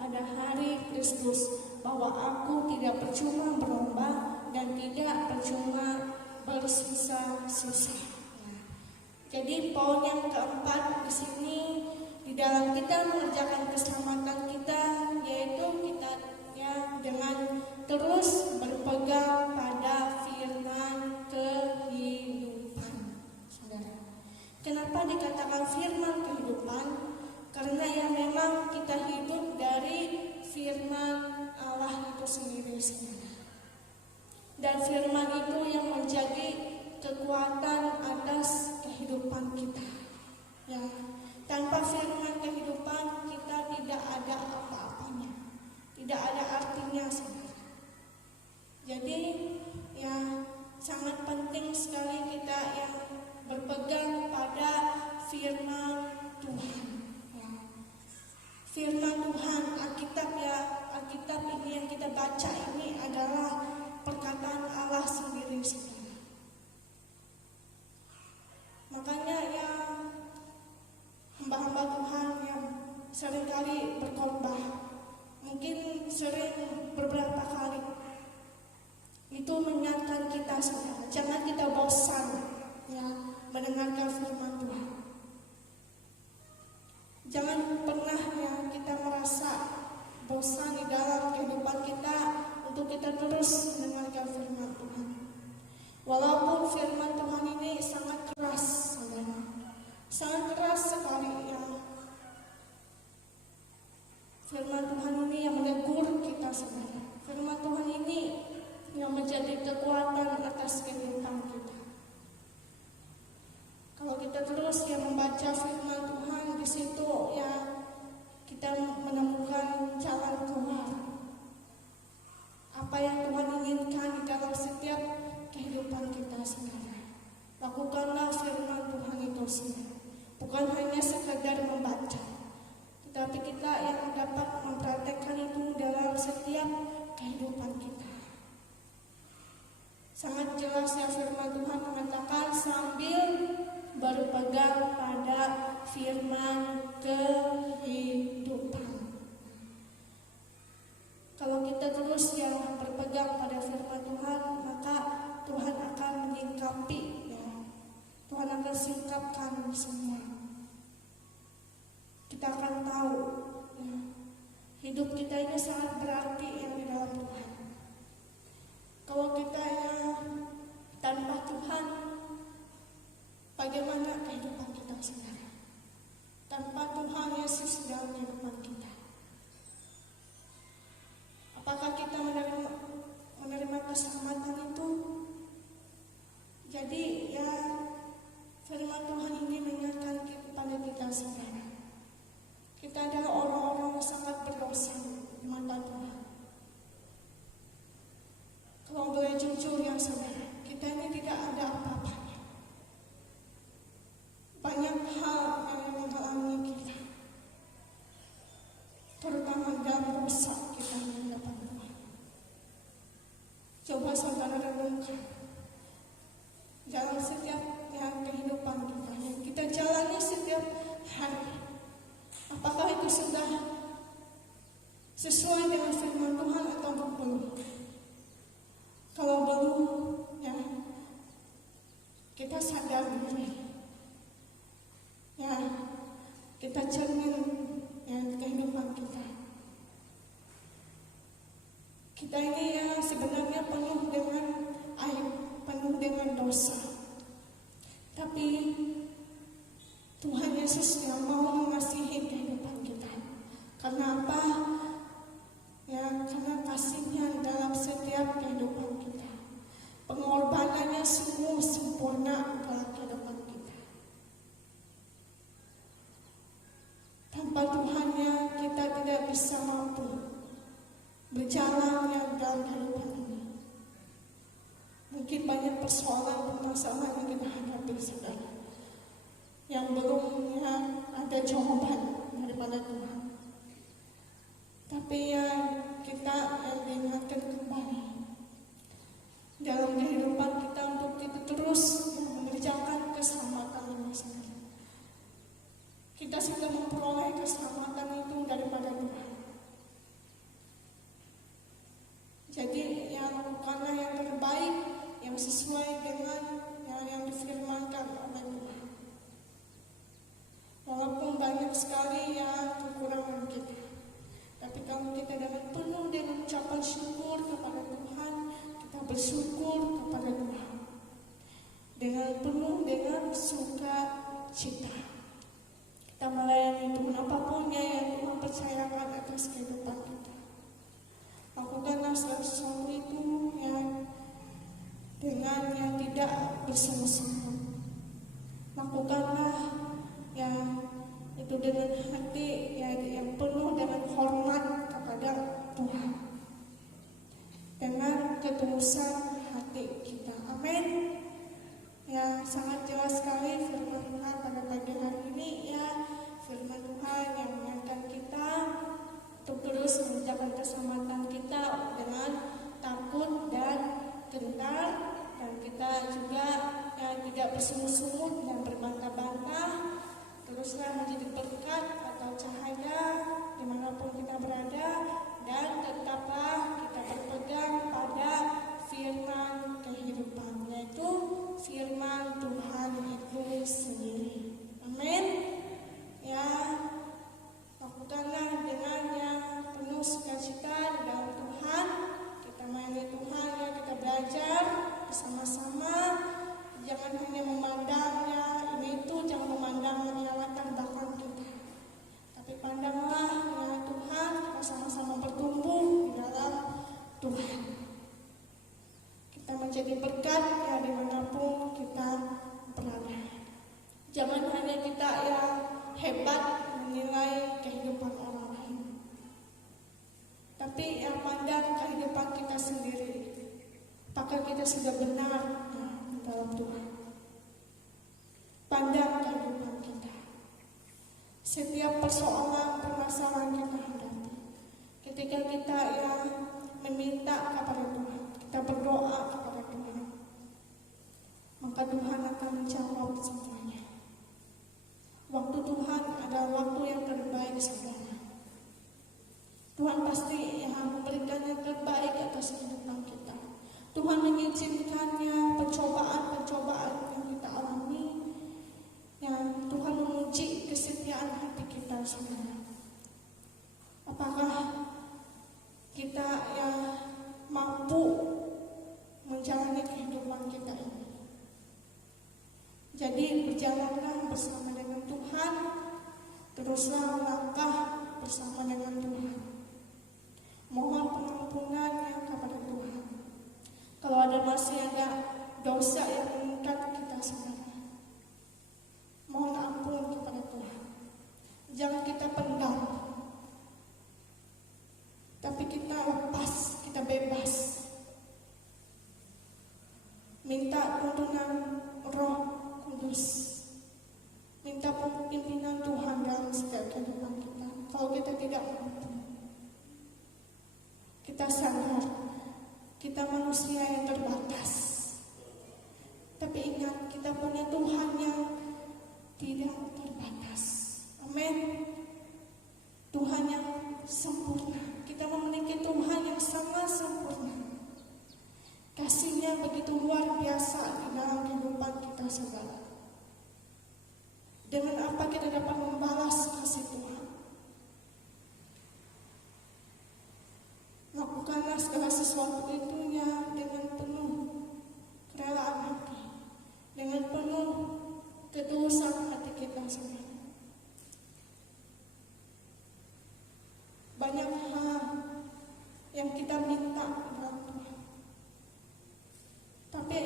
pada hari Kristus, bahwa aku tidak percuma berlomba dan tidak percuma bersusah-susah. Jadi poin yang keempat di sini, di dalam kita mengerjakan keselamatan kita, yaitu kita dengan terus berpegang pada firman kehidupan. Saudara, kenapa dikatakan firman kehidupan? Karena memang kita hidup dari firman Allah itu sendiri. Dan firman itu yang menjadi kekuatan atas kehidupan kita. Tanpa firman kehidupan kita tidak ada apa-apanya, tidak ada artinya, saudara. Jadi sangat penting sekali kita berpegang pada firman Tuhan. Firman Tuhan, Alkitab ini yang kita baca ini adalah perkataan Allah sendiri, saudara. Makanya hamba-hamba Tuhan yang seringkali berkhotbah, mungkin sering beberapa kali, itu mengingatkan kita, saudara, jangan kita bosan mendengarkan firman Tuhan. Jangan pernah kita merasa bosan di dalam kehidupan kita untuk kita terus mendengarkan firman Tuhan. Walaupun firman Tuhan ini sangat keras, saudara, sangat keras sekali Firman Tuhan ini yang menegur kita, saudara. Firman Tuhan ini yang menjadi kekuatan atas kehidupan kita. Kalau kita terus membaca firman Tuhan, di situ kita menemukan jalan keluar. Apa yang Tuhan inginkan di dalam setiap kehidupan kita, saudara. Lakukanlah firman Tuhan itu, saudara. Bukan hanya sekadar membaca, tetapi kita yang dapat mempraktekkan itu dalam setiap kehidupan kita. Sangat jelas firman Tuhan mengatakan sambil berpegang pada firman kehidupan. Kalau kita terus berpegang pada firman Tuhan, maka Tuhan akan menyingkapi, Tuhan akan singkapkan semua. Kita akan tahu hidup kita ini sangat berarti di dalam Tuhan. Kalau kita tanpa Tuhan, bagaimana kehidupan kita, saudara? tanpa Tuhan Yesus dalam kehidupan kita? Apakah kita menerima keselamatan itu? Jadi ya, firman Tuhan ini mengingatkan kepada kita saudara, kita adalah orang-orang yang sangat berdosa di mata Tuhan. Kalau boleh jujur ya saudara, kita ini tidak ada apa-apanya. Banyak hal yang menghalangi kita, terutama dalam dosa kita di hadapan Tuhan. Coba saudara renungkan dalam setiap kehidupan kita yang kita jalani setiap hari, apakah itu sudah sesuai dengan firman Tuhan atau belum? Kalau belum, ya kita sadar diri, ya kita cermin ya kehidupan kita. Kita ini ya sebenarnya penuh dengan aib, penuh dengan dosa. Tapi Tuhan Yesus yang mau mengasihi kehidupan kita. Karena apa? Ya, karena kasih-Nya dalam setiap kehidupan kita. Pengorbanannya sungguh sempurna dalam kehidupan kita. Tanpa Tuhan-Nya kita tidak bisa mampu berjalan dalam kehidupan ini. Mungkin banyak persoalan, permasalahan yang kita hadapi saudara, yang belum ada jawaban daripada Tuhan. Tapi ya kita diingatkan kembali dalam kehidupan kita untuk kita terus mengerjakan keselamatan ini saudara. Kita sudah memperoleh keselamatan itu daripada Tuhan. Jadi ya lakukanlah yang terbaik, yang sesuai dengan yang difirmankan oleh Tuhan. Walaupun banyak sekali yang kekurangan kita, tapi kalau kita dengan penuh dengan ucapan syukur kepada Tuhan, kita bersyukur kepada Tuhan dengan penuh dengan sukacita, kita melayani Tuhan apapun yang Tuhan percayakan atas kehidupan kita. Lakukanlah sesuatu itu yang dengan yang tidak bersungguh-sungguh. Lakukanlah yang itu dengan hati yang penuh dengan hormat kepada Tuhan, dengan ketulusan hati kita. Amin. Ya, sangat jelas sekali firman Tuhan pada pagi hari ini ya. Firman Tuhan yang mengingatkan kita untuk terus menjaga keselamatan kita dengan takut dan gentar, dan kita juga tidak bersungguh-sungguh dan berbangga-bangga. Teruslah menjadi berkat atau cahaya dimanapun kita berada, dan tetaplah kita berpegang pada firman kehidupan, yaitu firman Tuhan itu sendiri. Amin. Ya, lakukanlah dengan yang penuh sukacita di dalam Tuhan. Kita melayani Tuhan ya, kita belajar bersama-sama. Jangan hanya memandangnya ini itu, jangan memandang latar belakang kita, tapi pandanglah ya Tuhan, kita sama-sama bertumbuh di dalam Tuhan. Kita menjadi berkat ya dimanapun kita berada. Jangan hanya kita yang hebat menilai kehidupan orang lain, tapi yang pandang kehidupan kita sendiri. Apakah kita sudah benar di dalam Tuhan? Pandang kehidupan kita. Setiap persoalan, permasalahan kita hadapi, ketika kita yang meminta kepada Tuhan, kita berdoa kepada Tuhan, maka Tuhan akan menjawab semuanya. Waktu Tuhan adalah waktu yang terbaik saudara. Tuhan pasti yang memberikan yang terbaik atas kehidupan kita. Tuhan mengizinkannya pencobaan-pencobaan yang kita alami, yang Tuhan menguji kesetiaan hati kita saudara. Apakah kita yang mampu menjalani kehidupan kita ini? Jadi berjalanlah bersama dengan Tuhan, teruslah melangkah bersama dengan Tuhan. Mohon pengampunannya kepada Tuhan. Kalau masih ada dosa yang mengikat kita saudara, mohon ampun kepada Tuhan. Jangan kita pendam, tapi kita lepas, kita bebas. Minta tuntunan Roh Kudus, minta pimpinan Tuhan dalam setiap kehidupan kita. Kalau kita tidak mampu, kita sadar kita manusia yang terbatas, tapi ingat kita punya Tuhan yang tidak terbatas. Amin. Tuhan yang sempurna. Kita memiliki Tuhan yang sangat sempurna. Kasih-Nya begitu luar biasa di dalam kehidupan kita saudara. Dengan apa kita dapat membalas kasih Tuhan? Lakukanlah segala sesuatu itunya dengan penuh kerelaan hati, dengan penuh ketulusan hati kita saudara. Banyak hal yang kita minta kepada Tuhan, tapi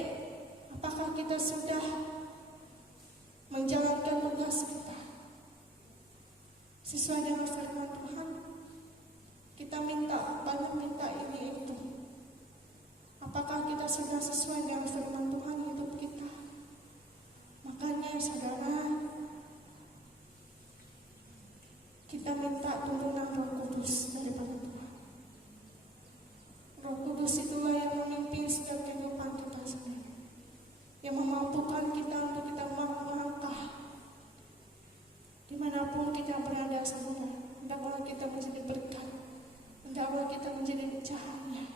apakah kita sudah menjalankan tugas kita sesuai dengan firman Tuhan? Kita minta, banyak minta ini itu. Apakah kita sudah sesuai dengan firman Tuhan hidup kita? Makanya saudara, kita minta tuntunan Roh Kudus daripada Tuhan. Roh Kudus itulah yang memimpin setiap kehidupan kita saudara, yang memampukan kita untuk kita melangkah dimanapun kita berada saudara. Hendaklah kita menjadi berkat, hendaklah kita menjadi cahaya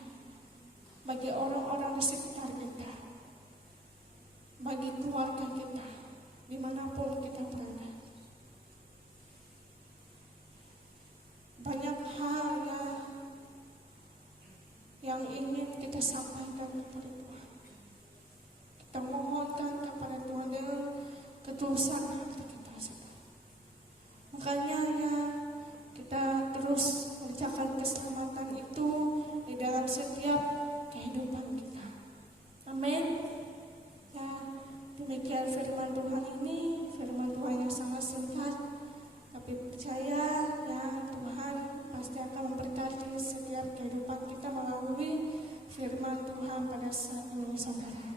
bagi orang-orang di sekitar kita, bagi keluarga kita, dimanapun kita berada. Banyak hal yang ingin kita sampaikan kepada Tuhan. Kita mohonkan kepada Tuhan dengan ketulusan hati kita. Makanya kita terus mengerjakan keselamatan itu di dalam setiap kehidupan kita. Amin. Ya, demikian firman Tuhan ini, firman Tuhan yang sangat singkat, tapi percaya ya Tuhan pasti akan memberkati setiap kehidupan kita melalui firman Tuhan pada saat ini saudara.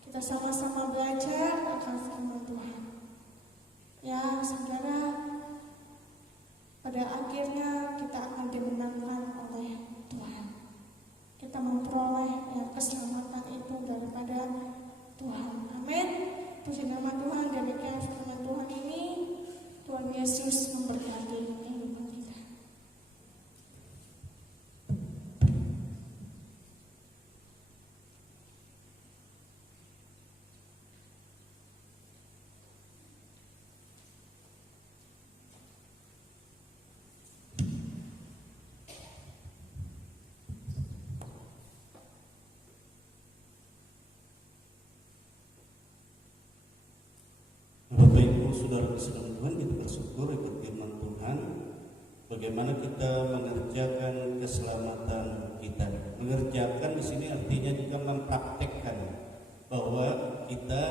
Kita sama-sama belajar akan firman Tuhan. Ya saudara, pada akhirnya kita akan dimenangkan oleh Tuhan. Kita memperoleh keselamatan itu daripada Tuhan. Amin. Puji nama Tuhan. Demikian firman Tuhan ini. Tuhan Yesus memberkati kehidupan kita. Bapak Ibu Saudara Saudara Tuhan, kita bersyukur ikut firman Tuhan. Bagaimana kita mengerjakan keselamatan kita. Mengerjakan di sini artinya juga mempraktekkan bahwa kita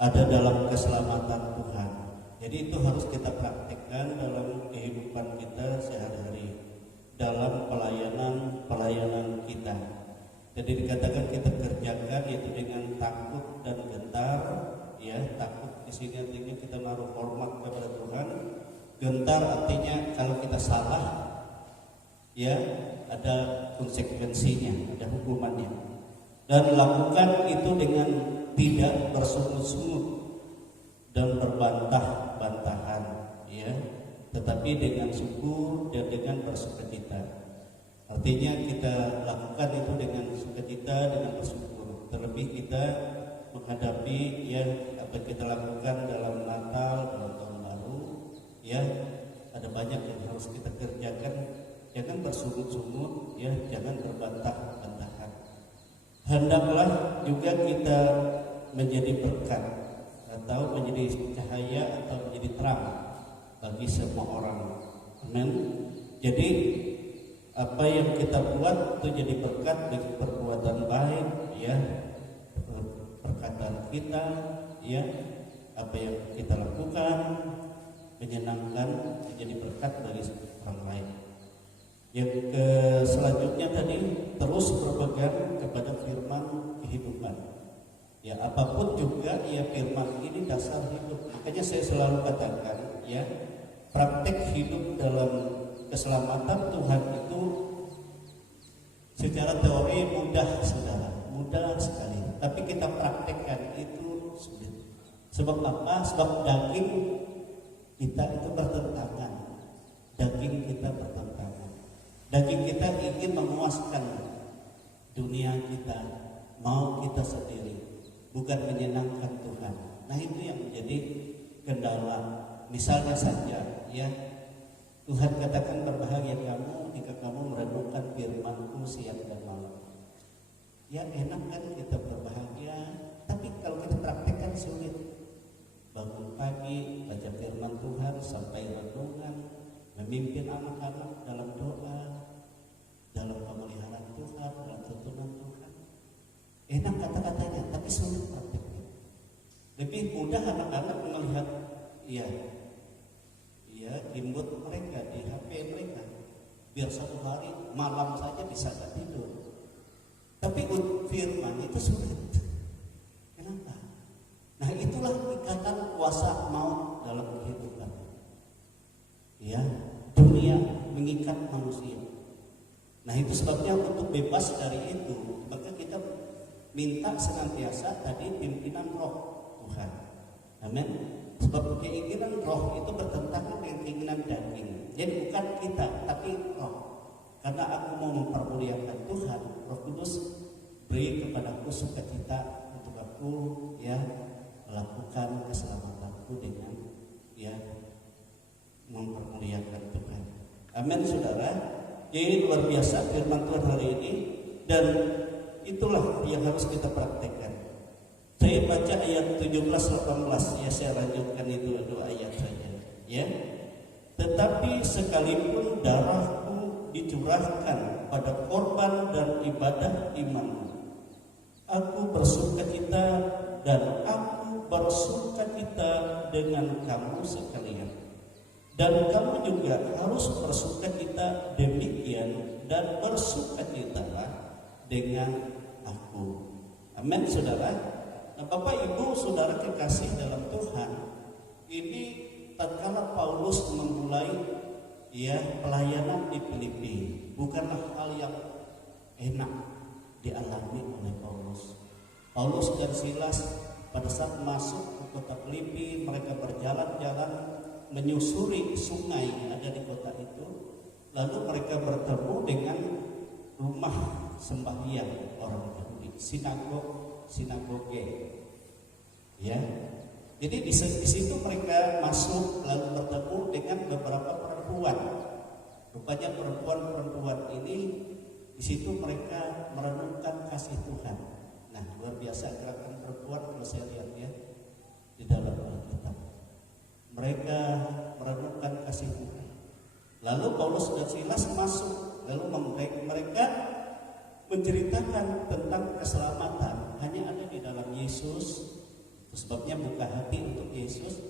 ada dalam keselamatan Tuhan. Jadi itu harus kita praktekkan dalam kehidupan kita sehari-hari, dalam pelayanan kita. Jadi dikatakan kita kerjakan yaitu dengan takut dan gentar. Ya, takut di sini artinya kita naruh hormat kepada Tuhan. Gentar artinya kalau kita salah, ya ada konsekuensinya, ada hukumannya. Dan lakukan itu dengan tidak bersungut-sungut dan berbantah-bantahan, ya, tetapi dengan syukur dan dengan bersukacita. Artinya kita lakukan itu dengan sukacita, dengan bersyukur. Terlebih kita menghadapi ya apa kita lakukan dalam Natal, dalam tahun baru, ya ada banyak yang harus kita kerjakan. Jangan bersungut-sungut, ya jangan berbantah-bantahan. Hendaklah juga kita menjadi berkat atau menjadi cahaya atau menjadi terang bagi semua orang. Amin. Jadi apa yang kita buat itu jadi berkat bagi perbuatan baik, ya, perkataan kita, ya, apa yang kita lakukan menyenangkan, menjadi berkat bagi orang lain. Yang selanjutnya tadi terus berpegang kepada firman kehidupan. Ya, apapun juga ya firman ini dasar hidup. Makanya saya selalu katakan, ya, praktek hidup dalam keselamatan Tuhan itu secara teori mudah, saudara, mudah sekali. Tapi kita praktekkan itu sulit. Sebab apa? Sebab daging kita itu bertentangan. Daging kita bertentangan. Daging kita ingin memuaskan dunia kita, mau kita sendiri, bukan menyenangkan Tuhan. Nah, itu yang menjadi kendala. Misalnya saja, ya, Tuhan katakan berbahagia kamu jika kamu merenungkan firman-Ku siang dan malam. Ya, enak kan kita berbahagia, tapi kalau kita praktekkan sulit. Bangun pagi, baca firman Tuhan sampai renungan, memimpin anak-anak dalam doa, dalam pemeliharaan Tuhan, dalam tuntunan Tuhan. Enak kata-katanya, tapi sulit prakteknya. Lebih mudah anak-anak melihat, ya, input mereka di HP mereka, biar satu hari malam saja bisa gak tidur. Tapi firman itu sulit. Kenapa? Nah, itulah ikatan kuasa maut dalam kehidupan. Ya, dunia mengikat manusia. Nah, itu sebabnya untuk bebas dari itu, maka kita minta senantiasa tadi pimpinan roh Tuhan. Amin. Sebab keinginan roh itu bertentangan dengan keinginan daging. Jadi bukan kita, tapi roh. Karena aku mau mempermuliakan Tuhan, Roh Kudus beri kepadaku sukacita untuk aku, ya, melakukan keselamatanku dengan, ya, mempermuliakan Tuhan. Amin, saudara. Jadi luar biasa firman Tuhan hari ini, dan itulah yang harus kita praktekkan. Saya baca ayat 17-18, ya, saya lanjutkan itu dua ayat saja, ya. Tetapi sekalipun darahku dicurahkan pada korban dan ibadah iman, aku bersukacita dan aku bersukacita dengan kamu sekalian. Dan kamu juga harus bersukacita demikian dan bersukacitalah dengan aku. Amin, saudara. Nah, Bapak Ibu saudara kekasih dalam Tuhan, ini tatkala Paulus memulai, ya, pelayanan di Filipi, bukanlah hal yang enak dialami oleh Paulus. Paulus dan Silas pada saat masuk ke kota Filipi, mereka berjalan-jalan menyusuri sungai yang ada di kota itu. Lalu mereka bertemu dengan rumah sembahyang orang Yahudi, sinagoge, ya. Jadi di situ mereka masuk lalu bertemu dengan beberapa perempuan. Rupanya perempuan ini di situ mereka merenungkan kasih Tuhan. Nah, luar biasa gerakan perempuan kalau saya lihat, ya, di dalam Alkitab. Mereka merenungkan kasih Tuhan. Lalu Paulus dan Silas masuk, lalu mereka menceritakan tentang keselamatan hanya ada di dalam Yesus. Sebabnya buka hati untuk Yesus,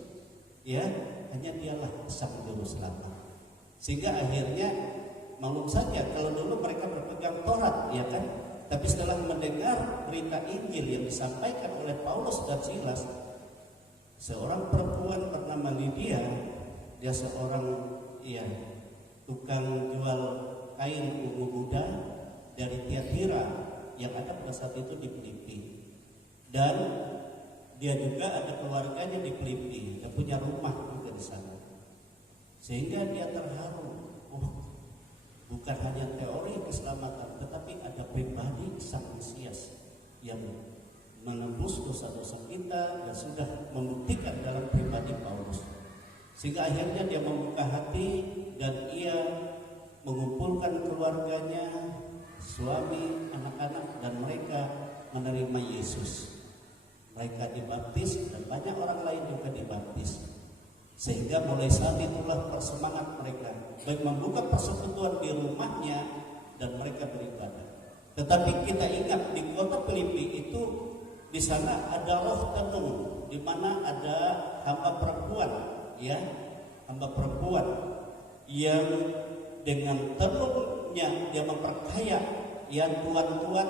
ya, hanya Dialah sang juru selamat. Sehingga akhirnya maklum saja kalau dulu mereka berpegang Taurat, ya kan, tapi setelah mendengar berita Injil yang disampaikan oleh Paulus dan Silas, seorang perempuan bernama Lydia, dia seorang, ya, tukang jual kain ungu muda dari Tiatira yang ada pada saat itu di Filipi, dan dia juga ada keluarganya di Filipi, dia punya rumah juga di sana, sehingga dia terharu. Oh, bukan hanya teori keselamatan, tetapi ada pribadi Sang Mesias yang menebus dosa-dosa kita dan sudah membuktikan dalam pribadi Paulus. Sehingga akhirnya dia membuka hati dan ia mengumpulkan keluarganya, suami, anak-anak, dan mereka menerima Yesus. Mereka dibaptis dan banyak orang lain juga dibaptis. Sehingga mulai saat itulah bersemangat mereka baik membuka persekutuan di rumahnya dan mereka beribadah. Tetapi kita ingat di kota Filipi itu di sana ada roh tenung, di mana ada hamba perempuan, ya, hamba perempuan yang dengan tenungnya dia memperkaya ya tuan-tuan,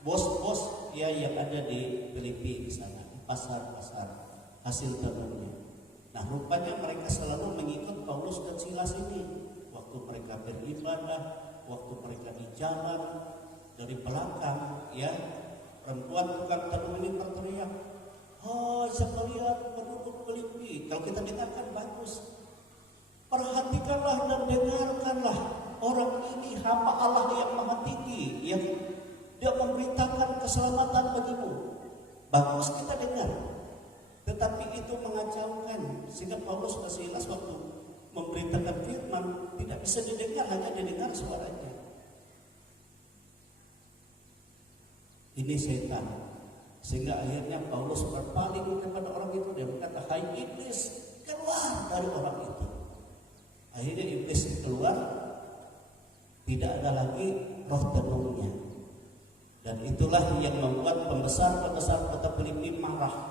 bos-bos ya yang ada di Filipi di sana, pasar-pasar hasil tenungnya. Nah, rupanya mereka selalu mengikut Paulus dan Silas ini. Waktu mereka beribadah, waktu mereka di jalan, dari belakang, ya, perempuan tukang tenun ini berteriak, "Oh, sekalian penduduk Filipi." Kalau kita dengarkan bagus. Perhatikanlah dan dengarkanlah orang ini hamba Allah yang maha tinggi, yang dia memberitakan keselamatan bagimu. Bagus kita dengar. Tetapi itu mengacaukan, sehingga Paulus dan Silas waktu memberitakan firman tidak bisa didengar, hanya didengar suaranya. Ini setan. Sehingga akhirnya Paulus berpaling kepada orang itu, dia berkata, "Hai iblis, keluar dari orang itu." Akhirnya iblis keluar, tidak ada lagi roh tenungnya. Dan itulah yang membuat pembesar-pembesar kota Filipi marah,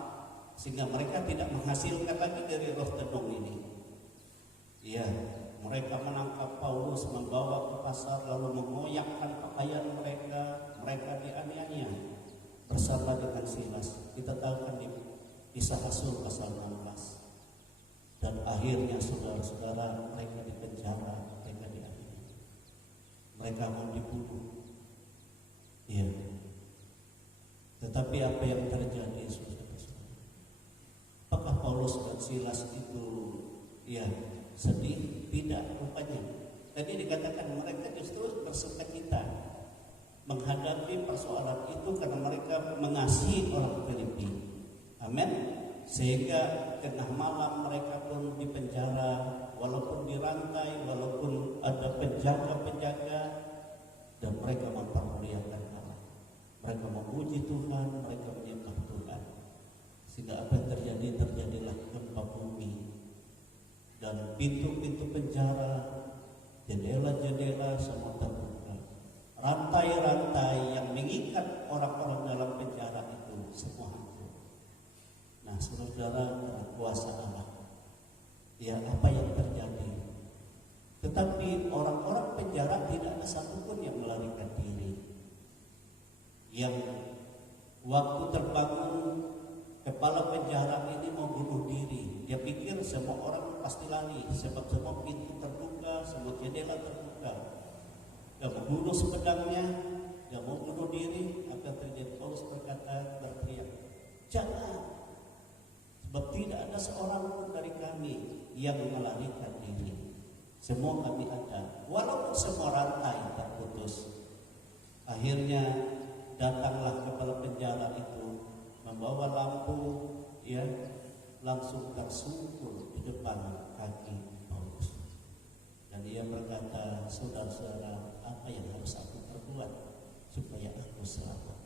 sehingga mereka tidak menghasilkan lagi dari roh tenung ini. Ya, mereka menangkap Paulus, membawa ke pasar, lalu mengoyakkan pakaian mereka. Mereka dianiaya bersama dengan Silas. Kita tahu kan di Kisah Rasul pasal 16. Dan akhirnya saudara-saudara, mereka dipenjara, mereka dianiaya, mereka mau dibunuh. Ya. Tetapi apa yang terjadi, saudara? Apakah Paulus dan Silas itu ya sedih? Tidak, rupanya. Tadi dikatakan mereka justru bersukacita menghadapi persoalan itu karena mereka mengasihi orang Filipi. Amin. Sehingga tengah malam mereka pun dipenjara, walaupun dirantai, walaupun ada penjaga-penjaga, dan mereka mempermuliakan Allah. Mereka memuji Tuhan, mereka menyembah Tuhan. Sehingga apa yang terjadi, terjadilah gempa bumi, dan pintu-pintu penjara, jendela-jendela semua terbuka. Rantai-rantai yang mengikat orang-orang dalam penjara itu semua hancur. Nah, saudara, karena kuasa Allah, ya apa yang terjadi? Tetapi orang-orang penjara tidak ada satupun yang melarikan diri. Yang waktu terbangun kepala penjara ini mau bunuh diri, dia pikir semua orang pasti lari, sebab semua pintu terbuka, semua jendela terbuka. Dia membunuh sepedangnya, dia mau bunuh diri. Apa terjadi? Paulus berteriak, "Jangan, sebab tidak ada seorang pun dari kami yang melarikan diri. Semua kami ada, walaupun semua rantai terputus." Akhirnya datanglah kepala penjara itu, membawa lampu, ya, langsung tersungkur di depan kaki Paulus. Dan dia berkata, "Saudara-saudara, apa yang harus aku perbuat supaya aku selamat?"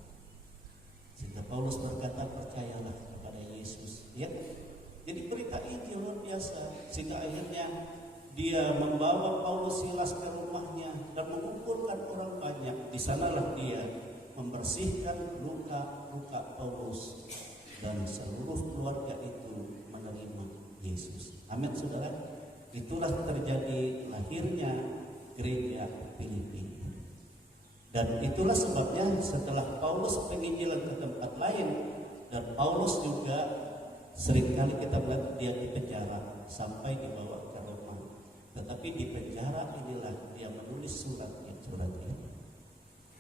Sehingga Paulus berkata, "Percayalah kepada Yesus." Ya, jadi berita ini luar biasa. Sehingga akhirnya dia membawa Paulus Silas ke rumahnya dan mengumpulkan orang banyak. Di sanalah dia membersihkan luka-luka Paulus, dan seluruh keluarga itu menerima Yesus. Amin, saudara. Itulah terjadi lahirnya gereja Filipi. Dan itulah sebabnya setelah Paulus penginjilan ke tempat lain, dan Paulus juga seringkali kita melihat dia di penjara sampai dibawa ke Roma. Tetapi di penjara inilah dia menulis surat ini.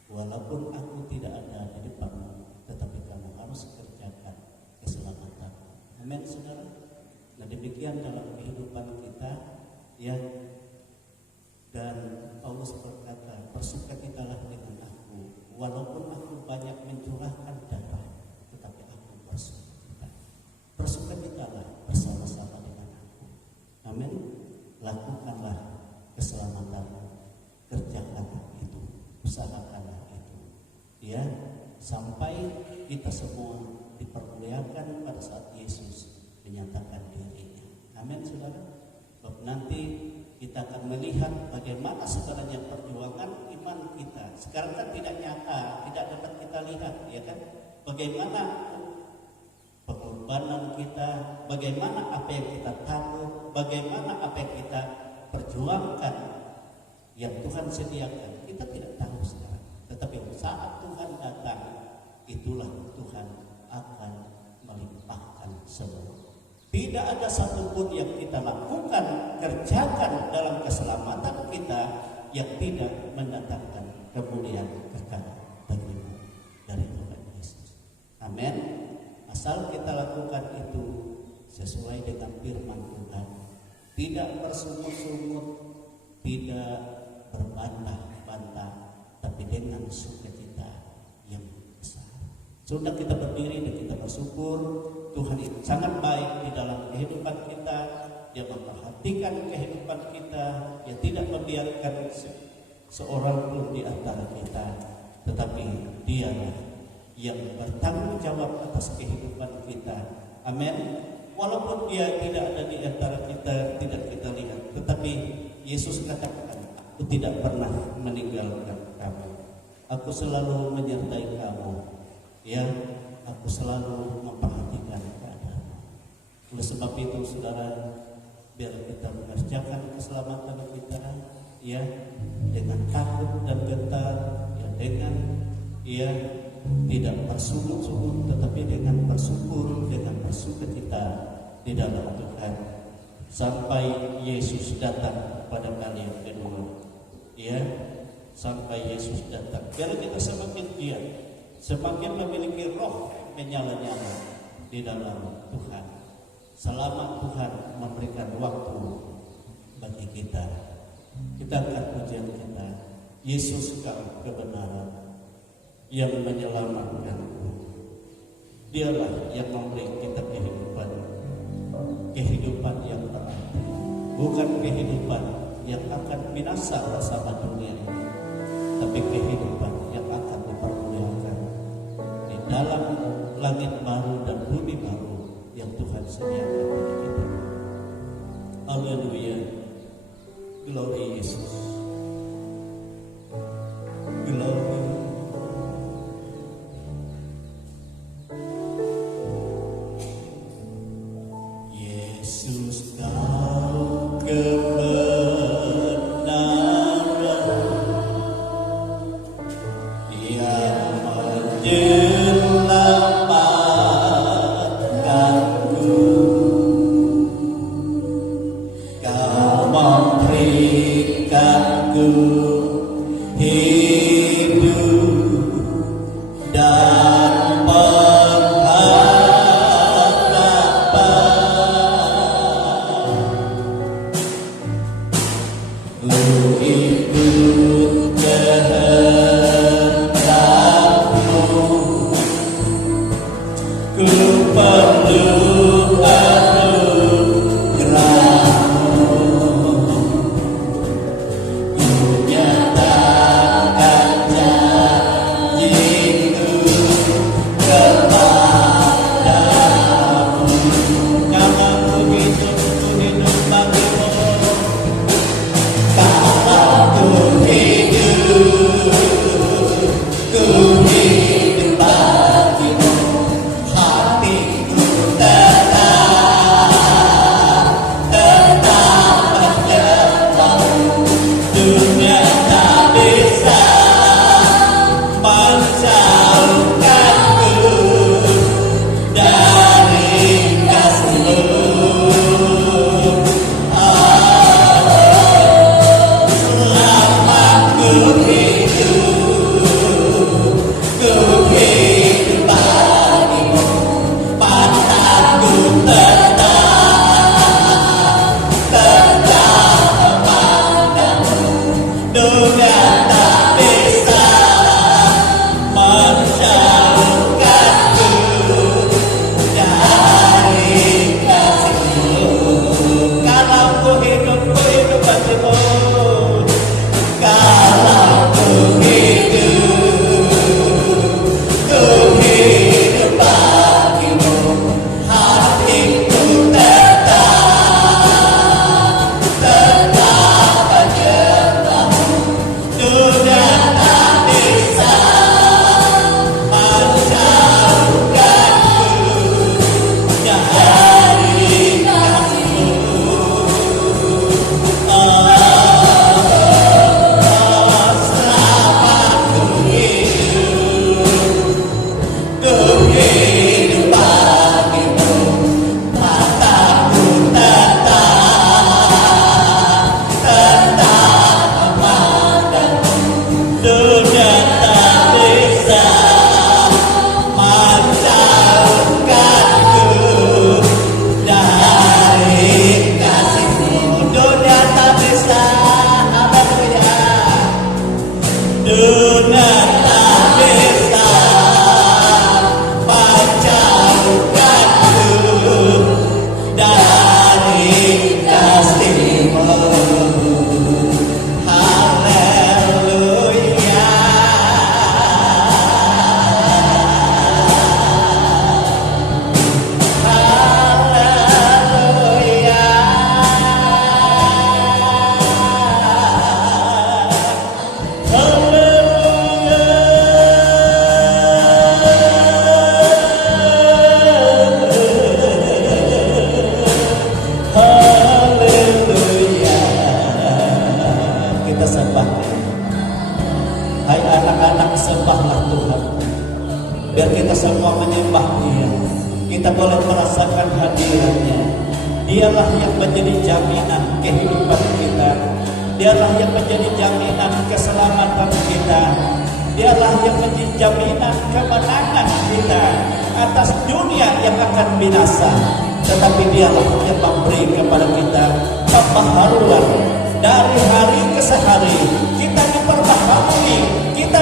"Walaupun aku tidak ada di depanmu, tetapi kamu harus kerjakan keselamatan." Amin, saudara. Nah, demikian dalam kehidupan kita, ya. Dan Paulus berkata, "Bersukacitalah dengan aku, walaupun aku banyak mencurahkan darah, tetapi aku bersukacita." Bersukacitalah bersama-sama dengan aku. Amin. Lakukanlah keselamatan, kerjakanlah itu, usahakanlah itu, ya, sampai kita semua dipermuliakan pada saat Yesus menyatakan dirinya. Amin, saudara. Sebab nanti kita akan melihat bagaimana sebenarnya perjuangan iman kita. Sekarang kan tidak nyata, tidak dapat kita lihat, ya kan? Bagaimana pengorbanan kita, bagaimana apa yang kita tahu, bagaimana apa yang kita perjuangkan yang Tuhan sediakan. Kita tidak tahu sekarang. Tetapi saat Tuhan datang, itulah Tuhan akan melimpahkan semua. Tidak ada satupun yang kita lakukan, kerjakan dalam keselamatan kita yang tidak mendatangkan kemuliaan kekal bagi dari Tuhan Yesus. Amin. Asal kita lakukan itu sesuai dengan firman Tuhan, tidak bersungut-sungut, tidak berbantah-bantah, tapi dengan sukacita yang besar. Sudah kita berdiri dan kita bersyukur. Tuhan itu sangat baik di dalam kehidupan kita. Dia memperhatikan kehidupan kita. Dia tidak membiarkan seorang pun di antara kita, tetapi Dialah yang bertanggung jawab atas kehidupan kita. Amin. Walaupun Dia tidak ada di antara kita, tidak kita lihat, tetapi Yesus katakan, aku tidak pernah meninggalkan kamu. Aku selalu menyertai kamu. Ya, aku selalu memperhatikan keadaan. Oleh sebab itu, saudara, biar kita mengerjakan keselamatan kita, ya, dengan takut dan gentar, ya, dengan, ya, tidak bersungut-sungut, tetapi dengan bersyukur, dengan bersukacita di dalam Tuhan, sampai Yesus datang pada kali yang kedua, ya, sampai Yesus datang. Biar kita semakin giat, semakin memiliki roh menyala-nyala di dalam Tuhan, selama Tuhan memberikan waktu bagi kita. Kita angkat pujian kita, Yesus Kau kebenaran yang menyelamatkanku. Dialah yang memberi kita kehidupan, kehidupan yang berarti, bukan kehidupan yang akan binasa bersama dunia ini, tapi kehidupan yang akan dipermuliakan di dalam langit baru dan bumi baru yang Tuhan sediakan bagi kita. Haleluya. Glory Yesus. Glory. Yesus Kau kebenaran yang menyelamatkanku. Kau memberikanku hidup dan pengharapan. Ku ikut kehendakmu, ku perlu anugerahmu. Ku nyatakan janjiku kepadamu. Kalau ku hidup bagimu. Kalau ku hidup bagimu. Hati kita boleh merasakan hadirannya. Dialah yang menjadi jaminan kehidupan kita. Dialah yang menjadi jaminan keselamatan kita. Dialah yang menjadi jaminan kemenangan kita atas dunia yang akan binasa. Tetapi dialah yang memberi kepada kita pembaharuan dari hari ke hari. Kita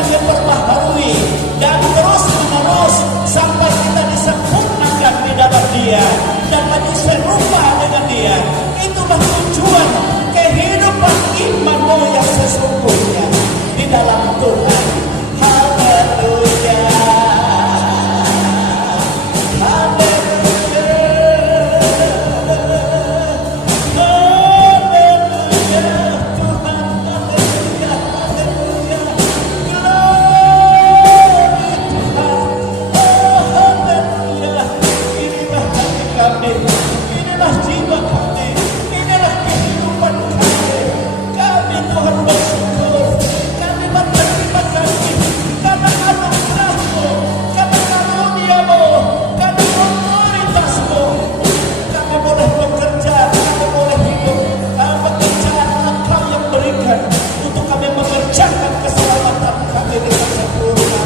diperbaharui dan terus menerus sampai kita disempurnakan di dalam Dia dan menjadi serupa dengan Dia. Itulah tujuan kehidupan imanmu yang sesungguhnya di dalam Tuhan. Haleluya. Inilah jiwa kami, inilah kehidupan kami. Kami Tuhan bersyukur, kami berterima kasih karena anugerah-Mu, karena karunia-Mu, karena otoritas-Mu. Kami boleh bekerja, kami boleh hidup, pekerjaan Engkau yang berikan untuk kami mengerjakan keselamatan kami dengan sempurna.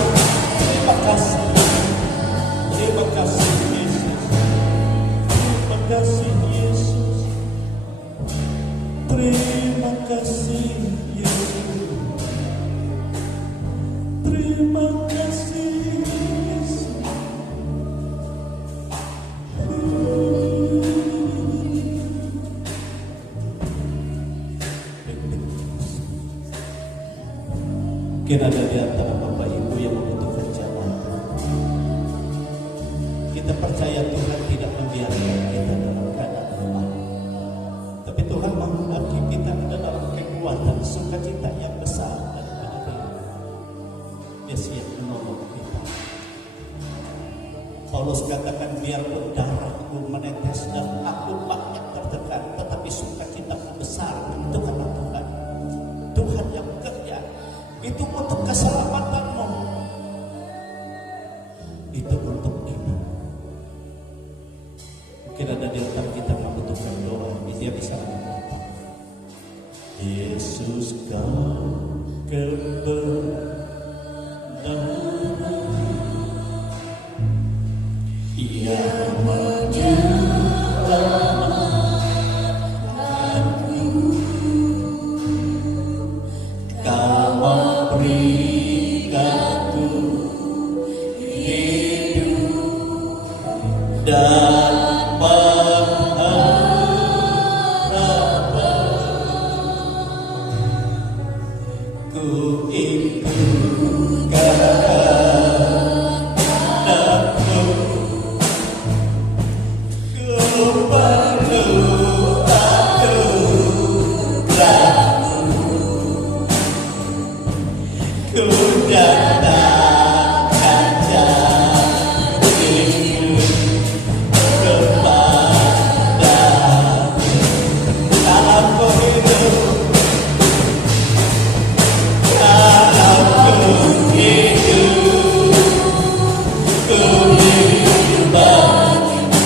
Terima kasih, terima kasih Yesus. Terima kasih Yesus. Terima kasih Yesus. Terima kasih Yesus. Mungkin ada di antara Bapak Ibu yang membutuhkan jabatan. Kita percaya Tuhan tidak membiarkan kita dalam keadaan lemah. Tapi Tuhan menghendaki kita ada dalam kekuatan sukacita yang besar daripada Dia. Dia siap menolong kita. Paulus katakan, biarpun darahku menetes dan aku banyak tertekan, tetapi sukacitaku besar. Itu karena Tuhan. Tuhan yang bekerja. Itu untuk keselamatanmu. Itu untuk iman. Mungkin ada di antara kita membutuhkan doa. Dia bisa mengatakan, Yesus kau kebenaran, Ia menyelamatkanku. Kau memberikanku hidup dan pengharapan. Ku ikut kehendakmu, ku perlu anugerahmu, ku datangkan janjimu kepadamu. Dalam ku hidup, dalam ku hidup, ku hidup bagimu.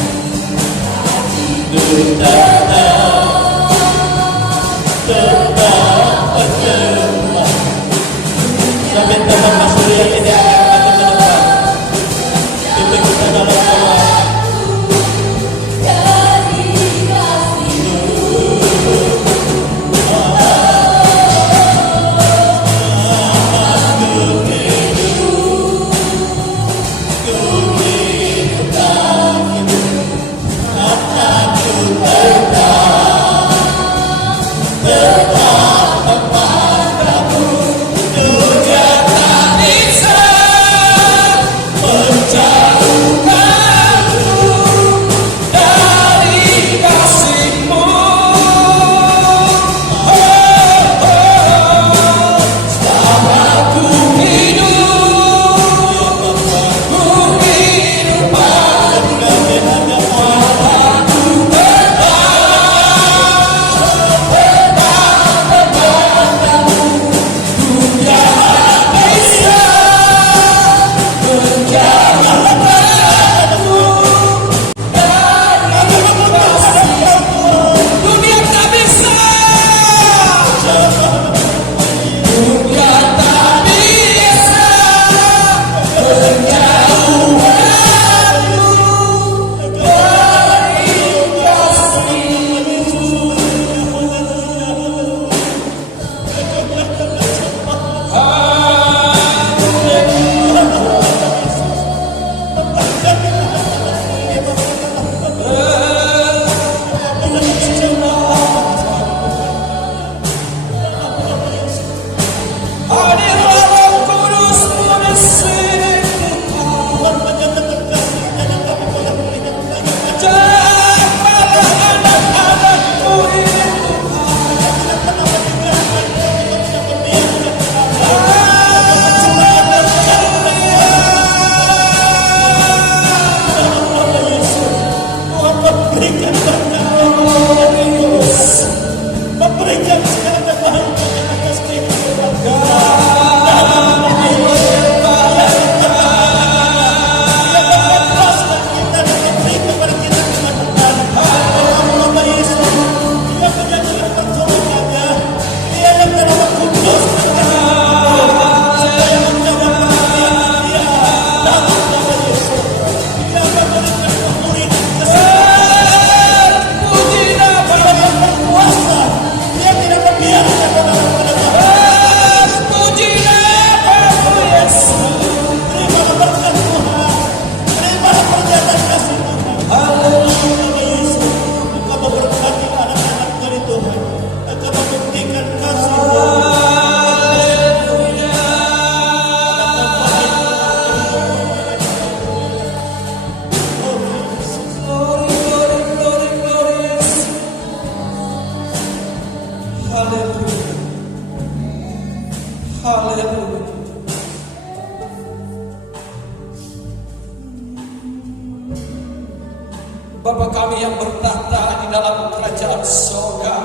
Bapa kami yang bertahta di dalam kerajaan surga,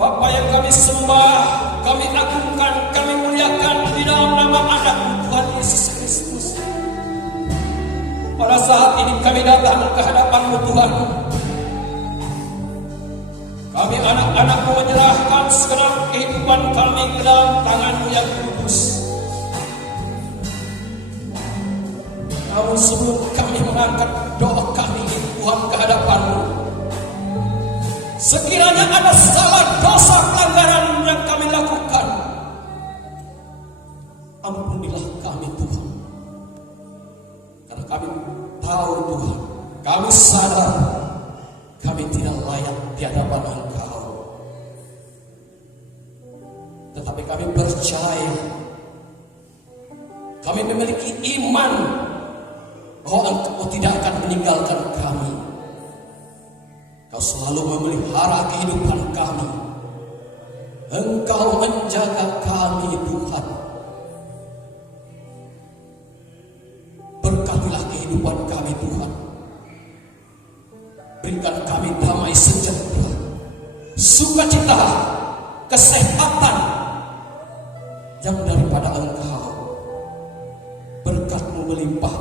Bapa yang kami sembah, kami agungkan, kami muliakan di dalam nama anak Tuhan Yesus Kristus. Pada saat ini kami datang ke hadapan-Mu Tuhan. Kami anak-anak-Mu menyerahkan segenap kehidupan kami ke dalam tangan-Mu yang kudus. Namun sebelum kami mengangkat doa kami Tuhan ke hadapan-Mu, sekiranya ada salah dosa pelanggaran yang kami lakukan, ampunilah kami Tuhan. Karena kami tahu Tuhan, kami sadar kami tidak layak di hadapan Engkau. Tetapi kami percaya, kami memiliki iman bahwa Engkau tidak akan meninggalkan kami. Kau selalu memelihara kehidupan kami. Engkau menjaga kami Tuhan. Berkatilah kehidupan kami Tuhan. Berikan kami damai sejahtera, sukacita, kesehatan yang daripada Engkau. Berkat-Mu melimpah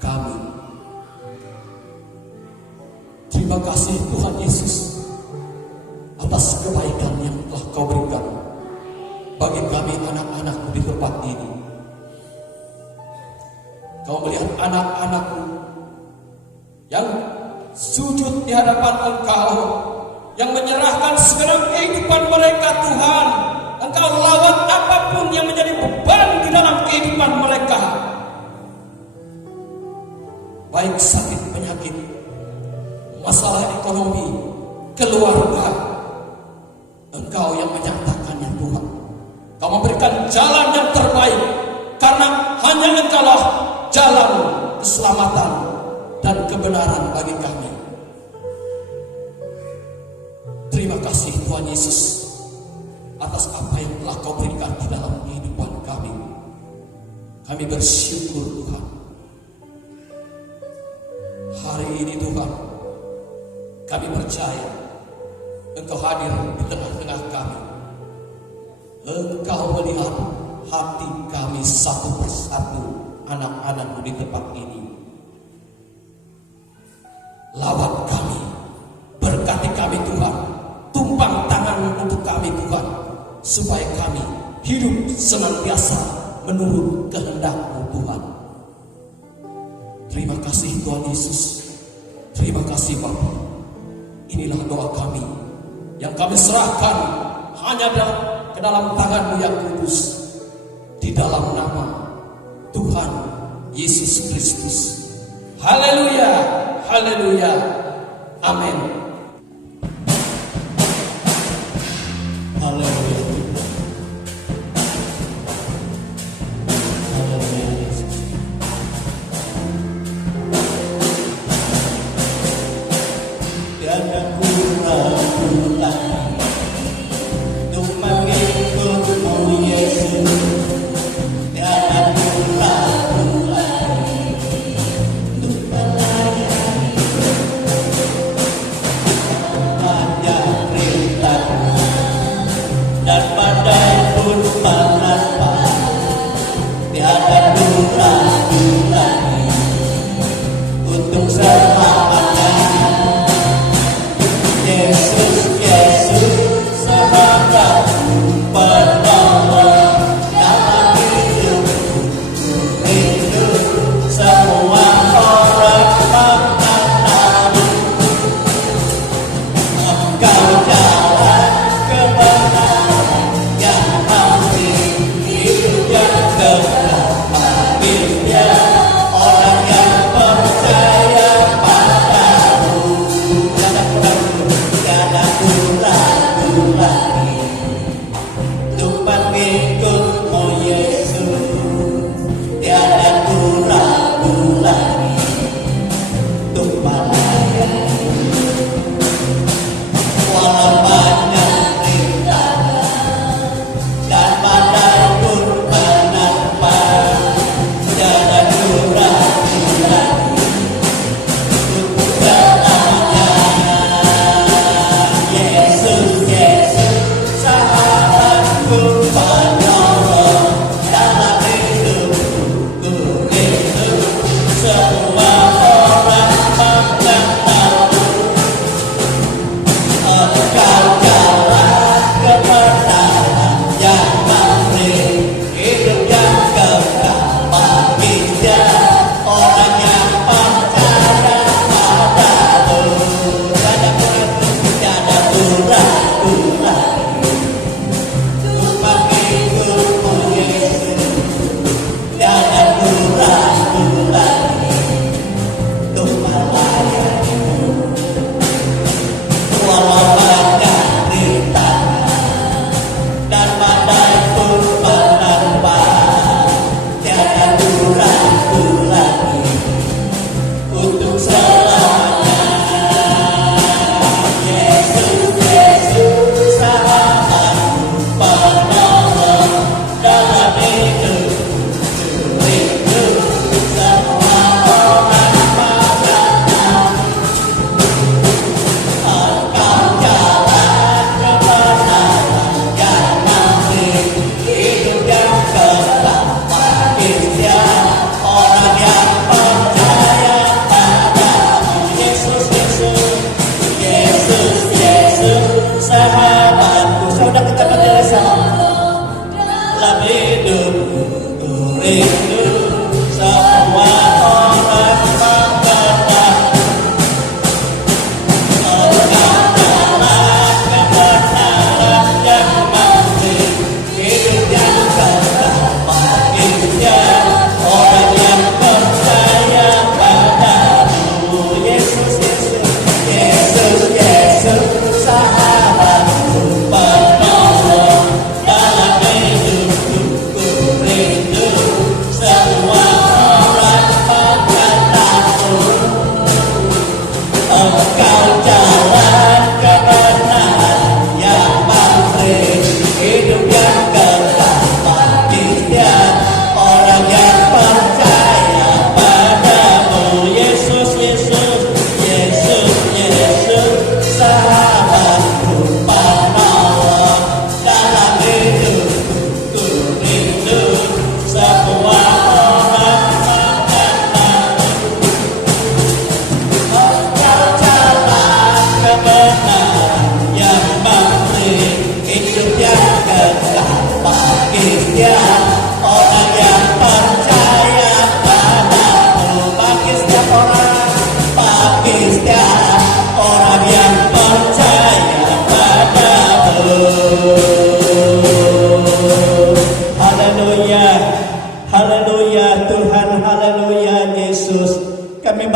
kami. Terima kasih Tuhan Yesus atas kebaikan yang telah Kau berikan bagi kami anak-anak-Mu di tempat ini. Kau melihat anak-anak-Mu yang sujud di hadapan Engkau, yang menyerahkan segenap kehidupan mereka Tuhan. Engkau lawan apapun yang menjadi beban di dalam kehidupan mereka, baik sakit penyakit, masalah ekonomi, keluarga. Engkau yang menyatakannya Tuhan. Kau memberikan jalan yang terbaik, karena hanya Engkaulah jalan keselamatan dan kebenaran bagi kami. Terima kasih Tuhan Yesus atas apa yang telah Kau berikan di dalam kehidupan kami. Kami bersyukur Tuhan. Hari ini Tuhan, kami percaya Engkau hadir di tengah-tengah kami. Engkau melihat hati kami satu persatu, anak-anak-Mu di tempat ini. Lawat kami, berkati kami Tuhan, tumpang tangan untuk kami Tuhan, supaya kami hidup senantiasa menurut kehendak-Mu Tuhan. Terima kasih Tuhan Yesus. Terima kasih Bapa. Inilah doa kami yang kami serahkan hanya ke dalam tangan-Mu yang kudus, di dalam nama Tuhan Yesus Kristus. Haleluya, haleluya, amin. Haleluya. Haleluya Yesus. Tiada ku ragu lagi untuk mengikut-Mu Yesus. Tiada ku ragu lagi untuk melayani.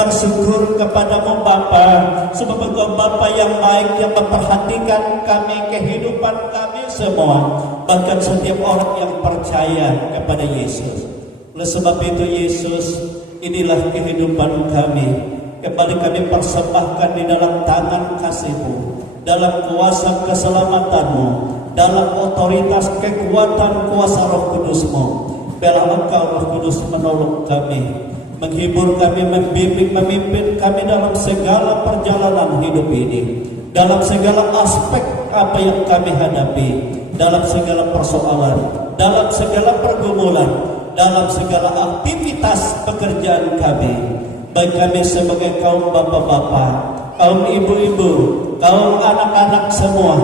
bersyukur kepadamu Bapa, sebab Engkau Bapa yang baik, yang memperhatikan kami, kehidupan kami semua, bahkan setiap orang yang percaya kepada Yesus. Oleh sebab itu Yesus, inilah kehidupan kami. Kembali kami persembahkan di dalam tangan kasih-Mu, dalam kuasa keselamatanmu, dalam otoritas kekuatan kuasa Roh Kudus-Mu. Biarlah Engkau Roh Kudus menolong kami, menghibur kami, membimbing, memimpin kami dalam segala perjalanan hidup ini, dalam segala aspek apa yang kami hadapi, dalam segala persoalan, dalam segala pergumulan, dalam segala aktivitas pekerjaan kami, baik kami sebagai kaum bapak-bapak, kaum ibu-ibu, kaum anak-anak semua.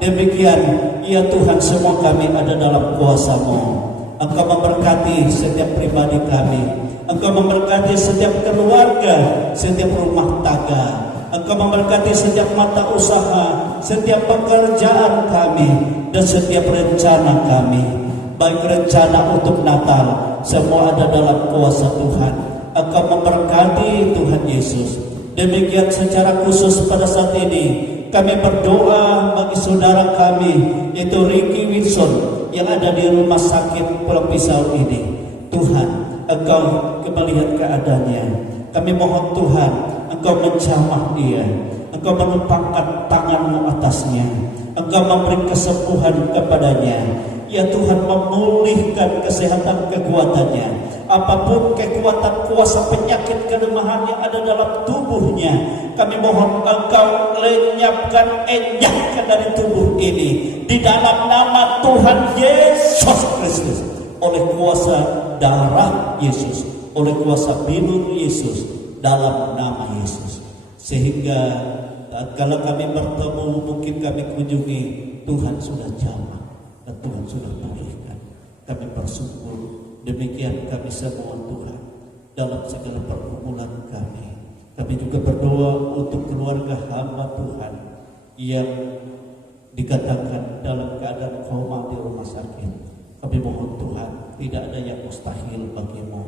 Demikian, ya Tuhan, semua kami ada dalam kuasa-Mu. Engkau memberkati setiap pribadi kami, Engkau memberkati setiap keluarga, setiap rumah tangga, Engkau memberkati setiap mata usaha, setiap pekerjaan kami, dan setiap rencana kami. Baik rencana untuk Natal, semua ada dalam kuasa Tuhan. Engkau memberkati Tuhan Yesus. Demikian secara khusus pada saat ini kami berdoa bagi saudara kami, yaitu Ricky Wilson, yang ada di rumah sakit Pulau Pisau ini. Tuhan, Engkau kembalikan keadaannya. Kami mohon Tuhan, Engkau menjamah dia, Engkau menumpangkan tangan-Mu atasnya, Engkau memberi kesembuhan kepadanya. Ya Tuhan, memulihkan kesehatan kekuatannya. Apapun kekuatan kuasa penyakit kelemahan yang ada dalam tubuhnya, kami mohon Engkau lenyapkan, enyahkan dari tubuh ini di dalam nama Tuhan Yesus Kristus, oleh kuasa darah Yesus, oleh kuasa bilur Yesus, dalam nama Yesus. Sehingga kalau kami bertemu, mungkin kami kunjungi, Tuhan sudah jamah dan Tuhan sudah pulihkan. Kami bersyukur. Demikian kami semua Tuhan, dalam segala pergumulan kami. Kami juga berdoa untuk keluarga hamba Tuhan yang dikatakan dalam keadaan koma di rumah sakit. Kami mohon Tuhan, tidak ada yang mustahil bagimu.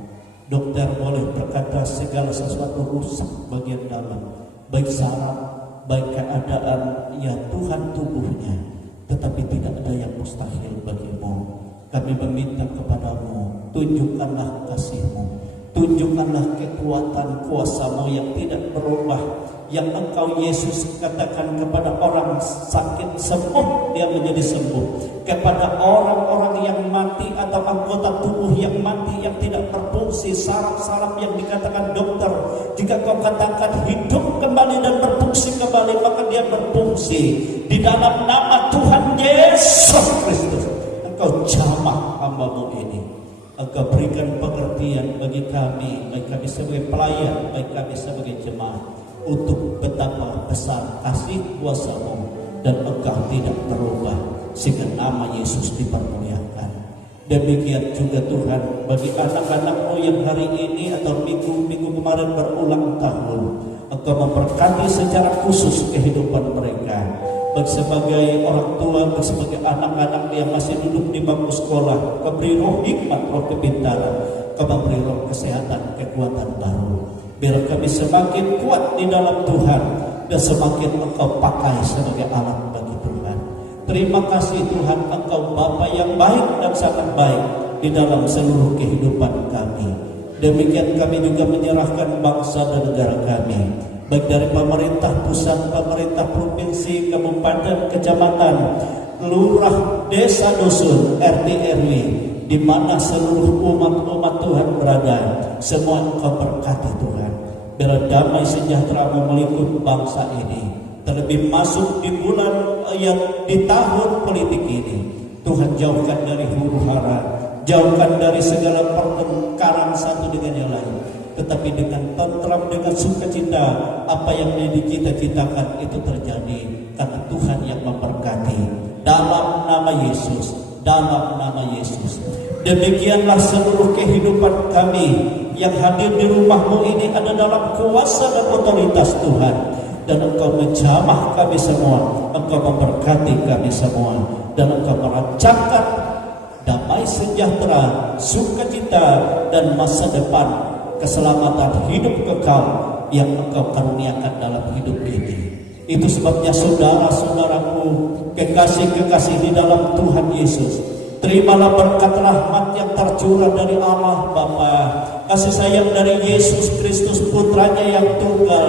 Dokter boleh berkata segala sesuatu rusak bagian dalam, baik saraf, baik keadaan ya Tuhan tubuhnya, tetapi tidak ada yang mustahil bagimu. Kami meminta kepadamu, tunjukkanlah kasih-Mu, tunjukkanlah kekuatan kuasa-Mu yang tidak berubah, yang Engkau Yesus katakan kepada orang sakit sembuh, dia menjadi sembuh. Kepada orang-orang yang mati atau anggota tubuh yang mati, yang tidak berfungsi, saraf-saraf yang dikatakan dokter, jika Kau katakan hidup kembali dan berfungsi kembali, maka dia berfungsi. Di dalam nama Tuhan Yesus Kristus, Engkau jamah hamba-Mu ini. Engkau berikan pengertian bagi kami, baik kami sebagai pelayan, baik kami sebagai jemaat, untuk betapa besar kasih kuasa-Mu, dan Engkau tidak berubah, sehingga nama Yesus dipermuliakan. Demikian juga Tuhan, bagi anak-anak-Mu yang hari ini atau minggu-minggu kemarin berulang tahun, Engkau memberkati secara khusus kehidupan mereka, baik sebagai orang tua, baik sebagai anak-anak yang masih duduk di bangku sekolah. Kau beri roh hikmat, roh kepintaran, Kau memberi roh kesehatan, kekuatan baru. Biar kami semakin kuat di dalam Tuhan, dan semakin Engkau pakai sebagai alat bagi Tuhan. Terima kasih Tuhan, Engkau Bapa yang baik dan sangat baik di dalam seluruh kehidupan kami. Demikian kami juga menyerahkan bangsa dan negara kami, baik dari pemerintah pusat, pemerintah provinsi, kabupaten, kecamatan, lurah, desa, dusun, RT, RW, di mana seluruh umat-umat Tuhan berada, semua Engkau berkati Tuhan. Biar damai sejahtera-Mu melingkupi bangsa ini, terlebih masuk di bulan yang di tahun politik ini. Tuhan, jauhkan dari huru hara, jauhkan dari segala pertengkaran satu dengan yang lain, tetapi dengan tentram, dengan sukacita, apa yang dicita-citakan itu terjadi, karena Tuhan yang memberkati. Dalam nama Yesus, dalam nama Yesus. Demikianlah seluruh kehidupan kami yang hadir di rumah-Mu ini ada dalam kuasa dan otoritas Tuhan. Dan Engkau menjamah kami semua, Engkau memberkati kami semua, dan Engkau merancangkan damai sejahtera, sukacita, dan masa depan keselamatan hidup kekal yang Engkau karuniakan dalam hidup ini. Itu sebabnya saudara-saudaraku, kekasih-kekasih di dalam Tuhan Yesus, terimalah berkat rahmat yang tercurah dari Allah Bapa, kasih sayang dari Yesus Kristus putranya yang tunggal,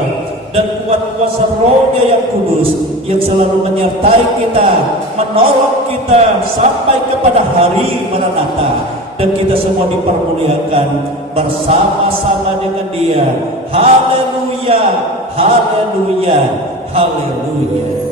dan kuat kuasa Roh-Nya yang kudus yang selalu menyertai kita, menolong kita sampai kepada hari Maranatha, dan kita semua dipermuliakan bersama-sama dengan Dia. Haleluya, haleluya, haleluya.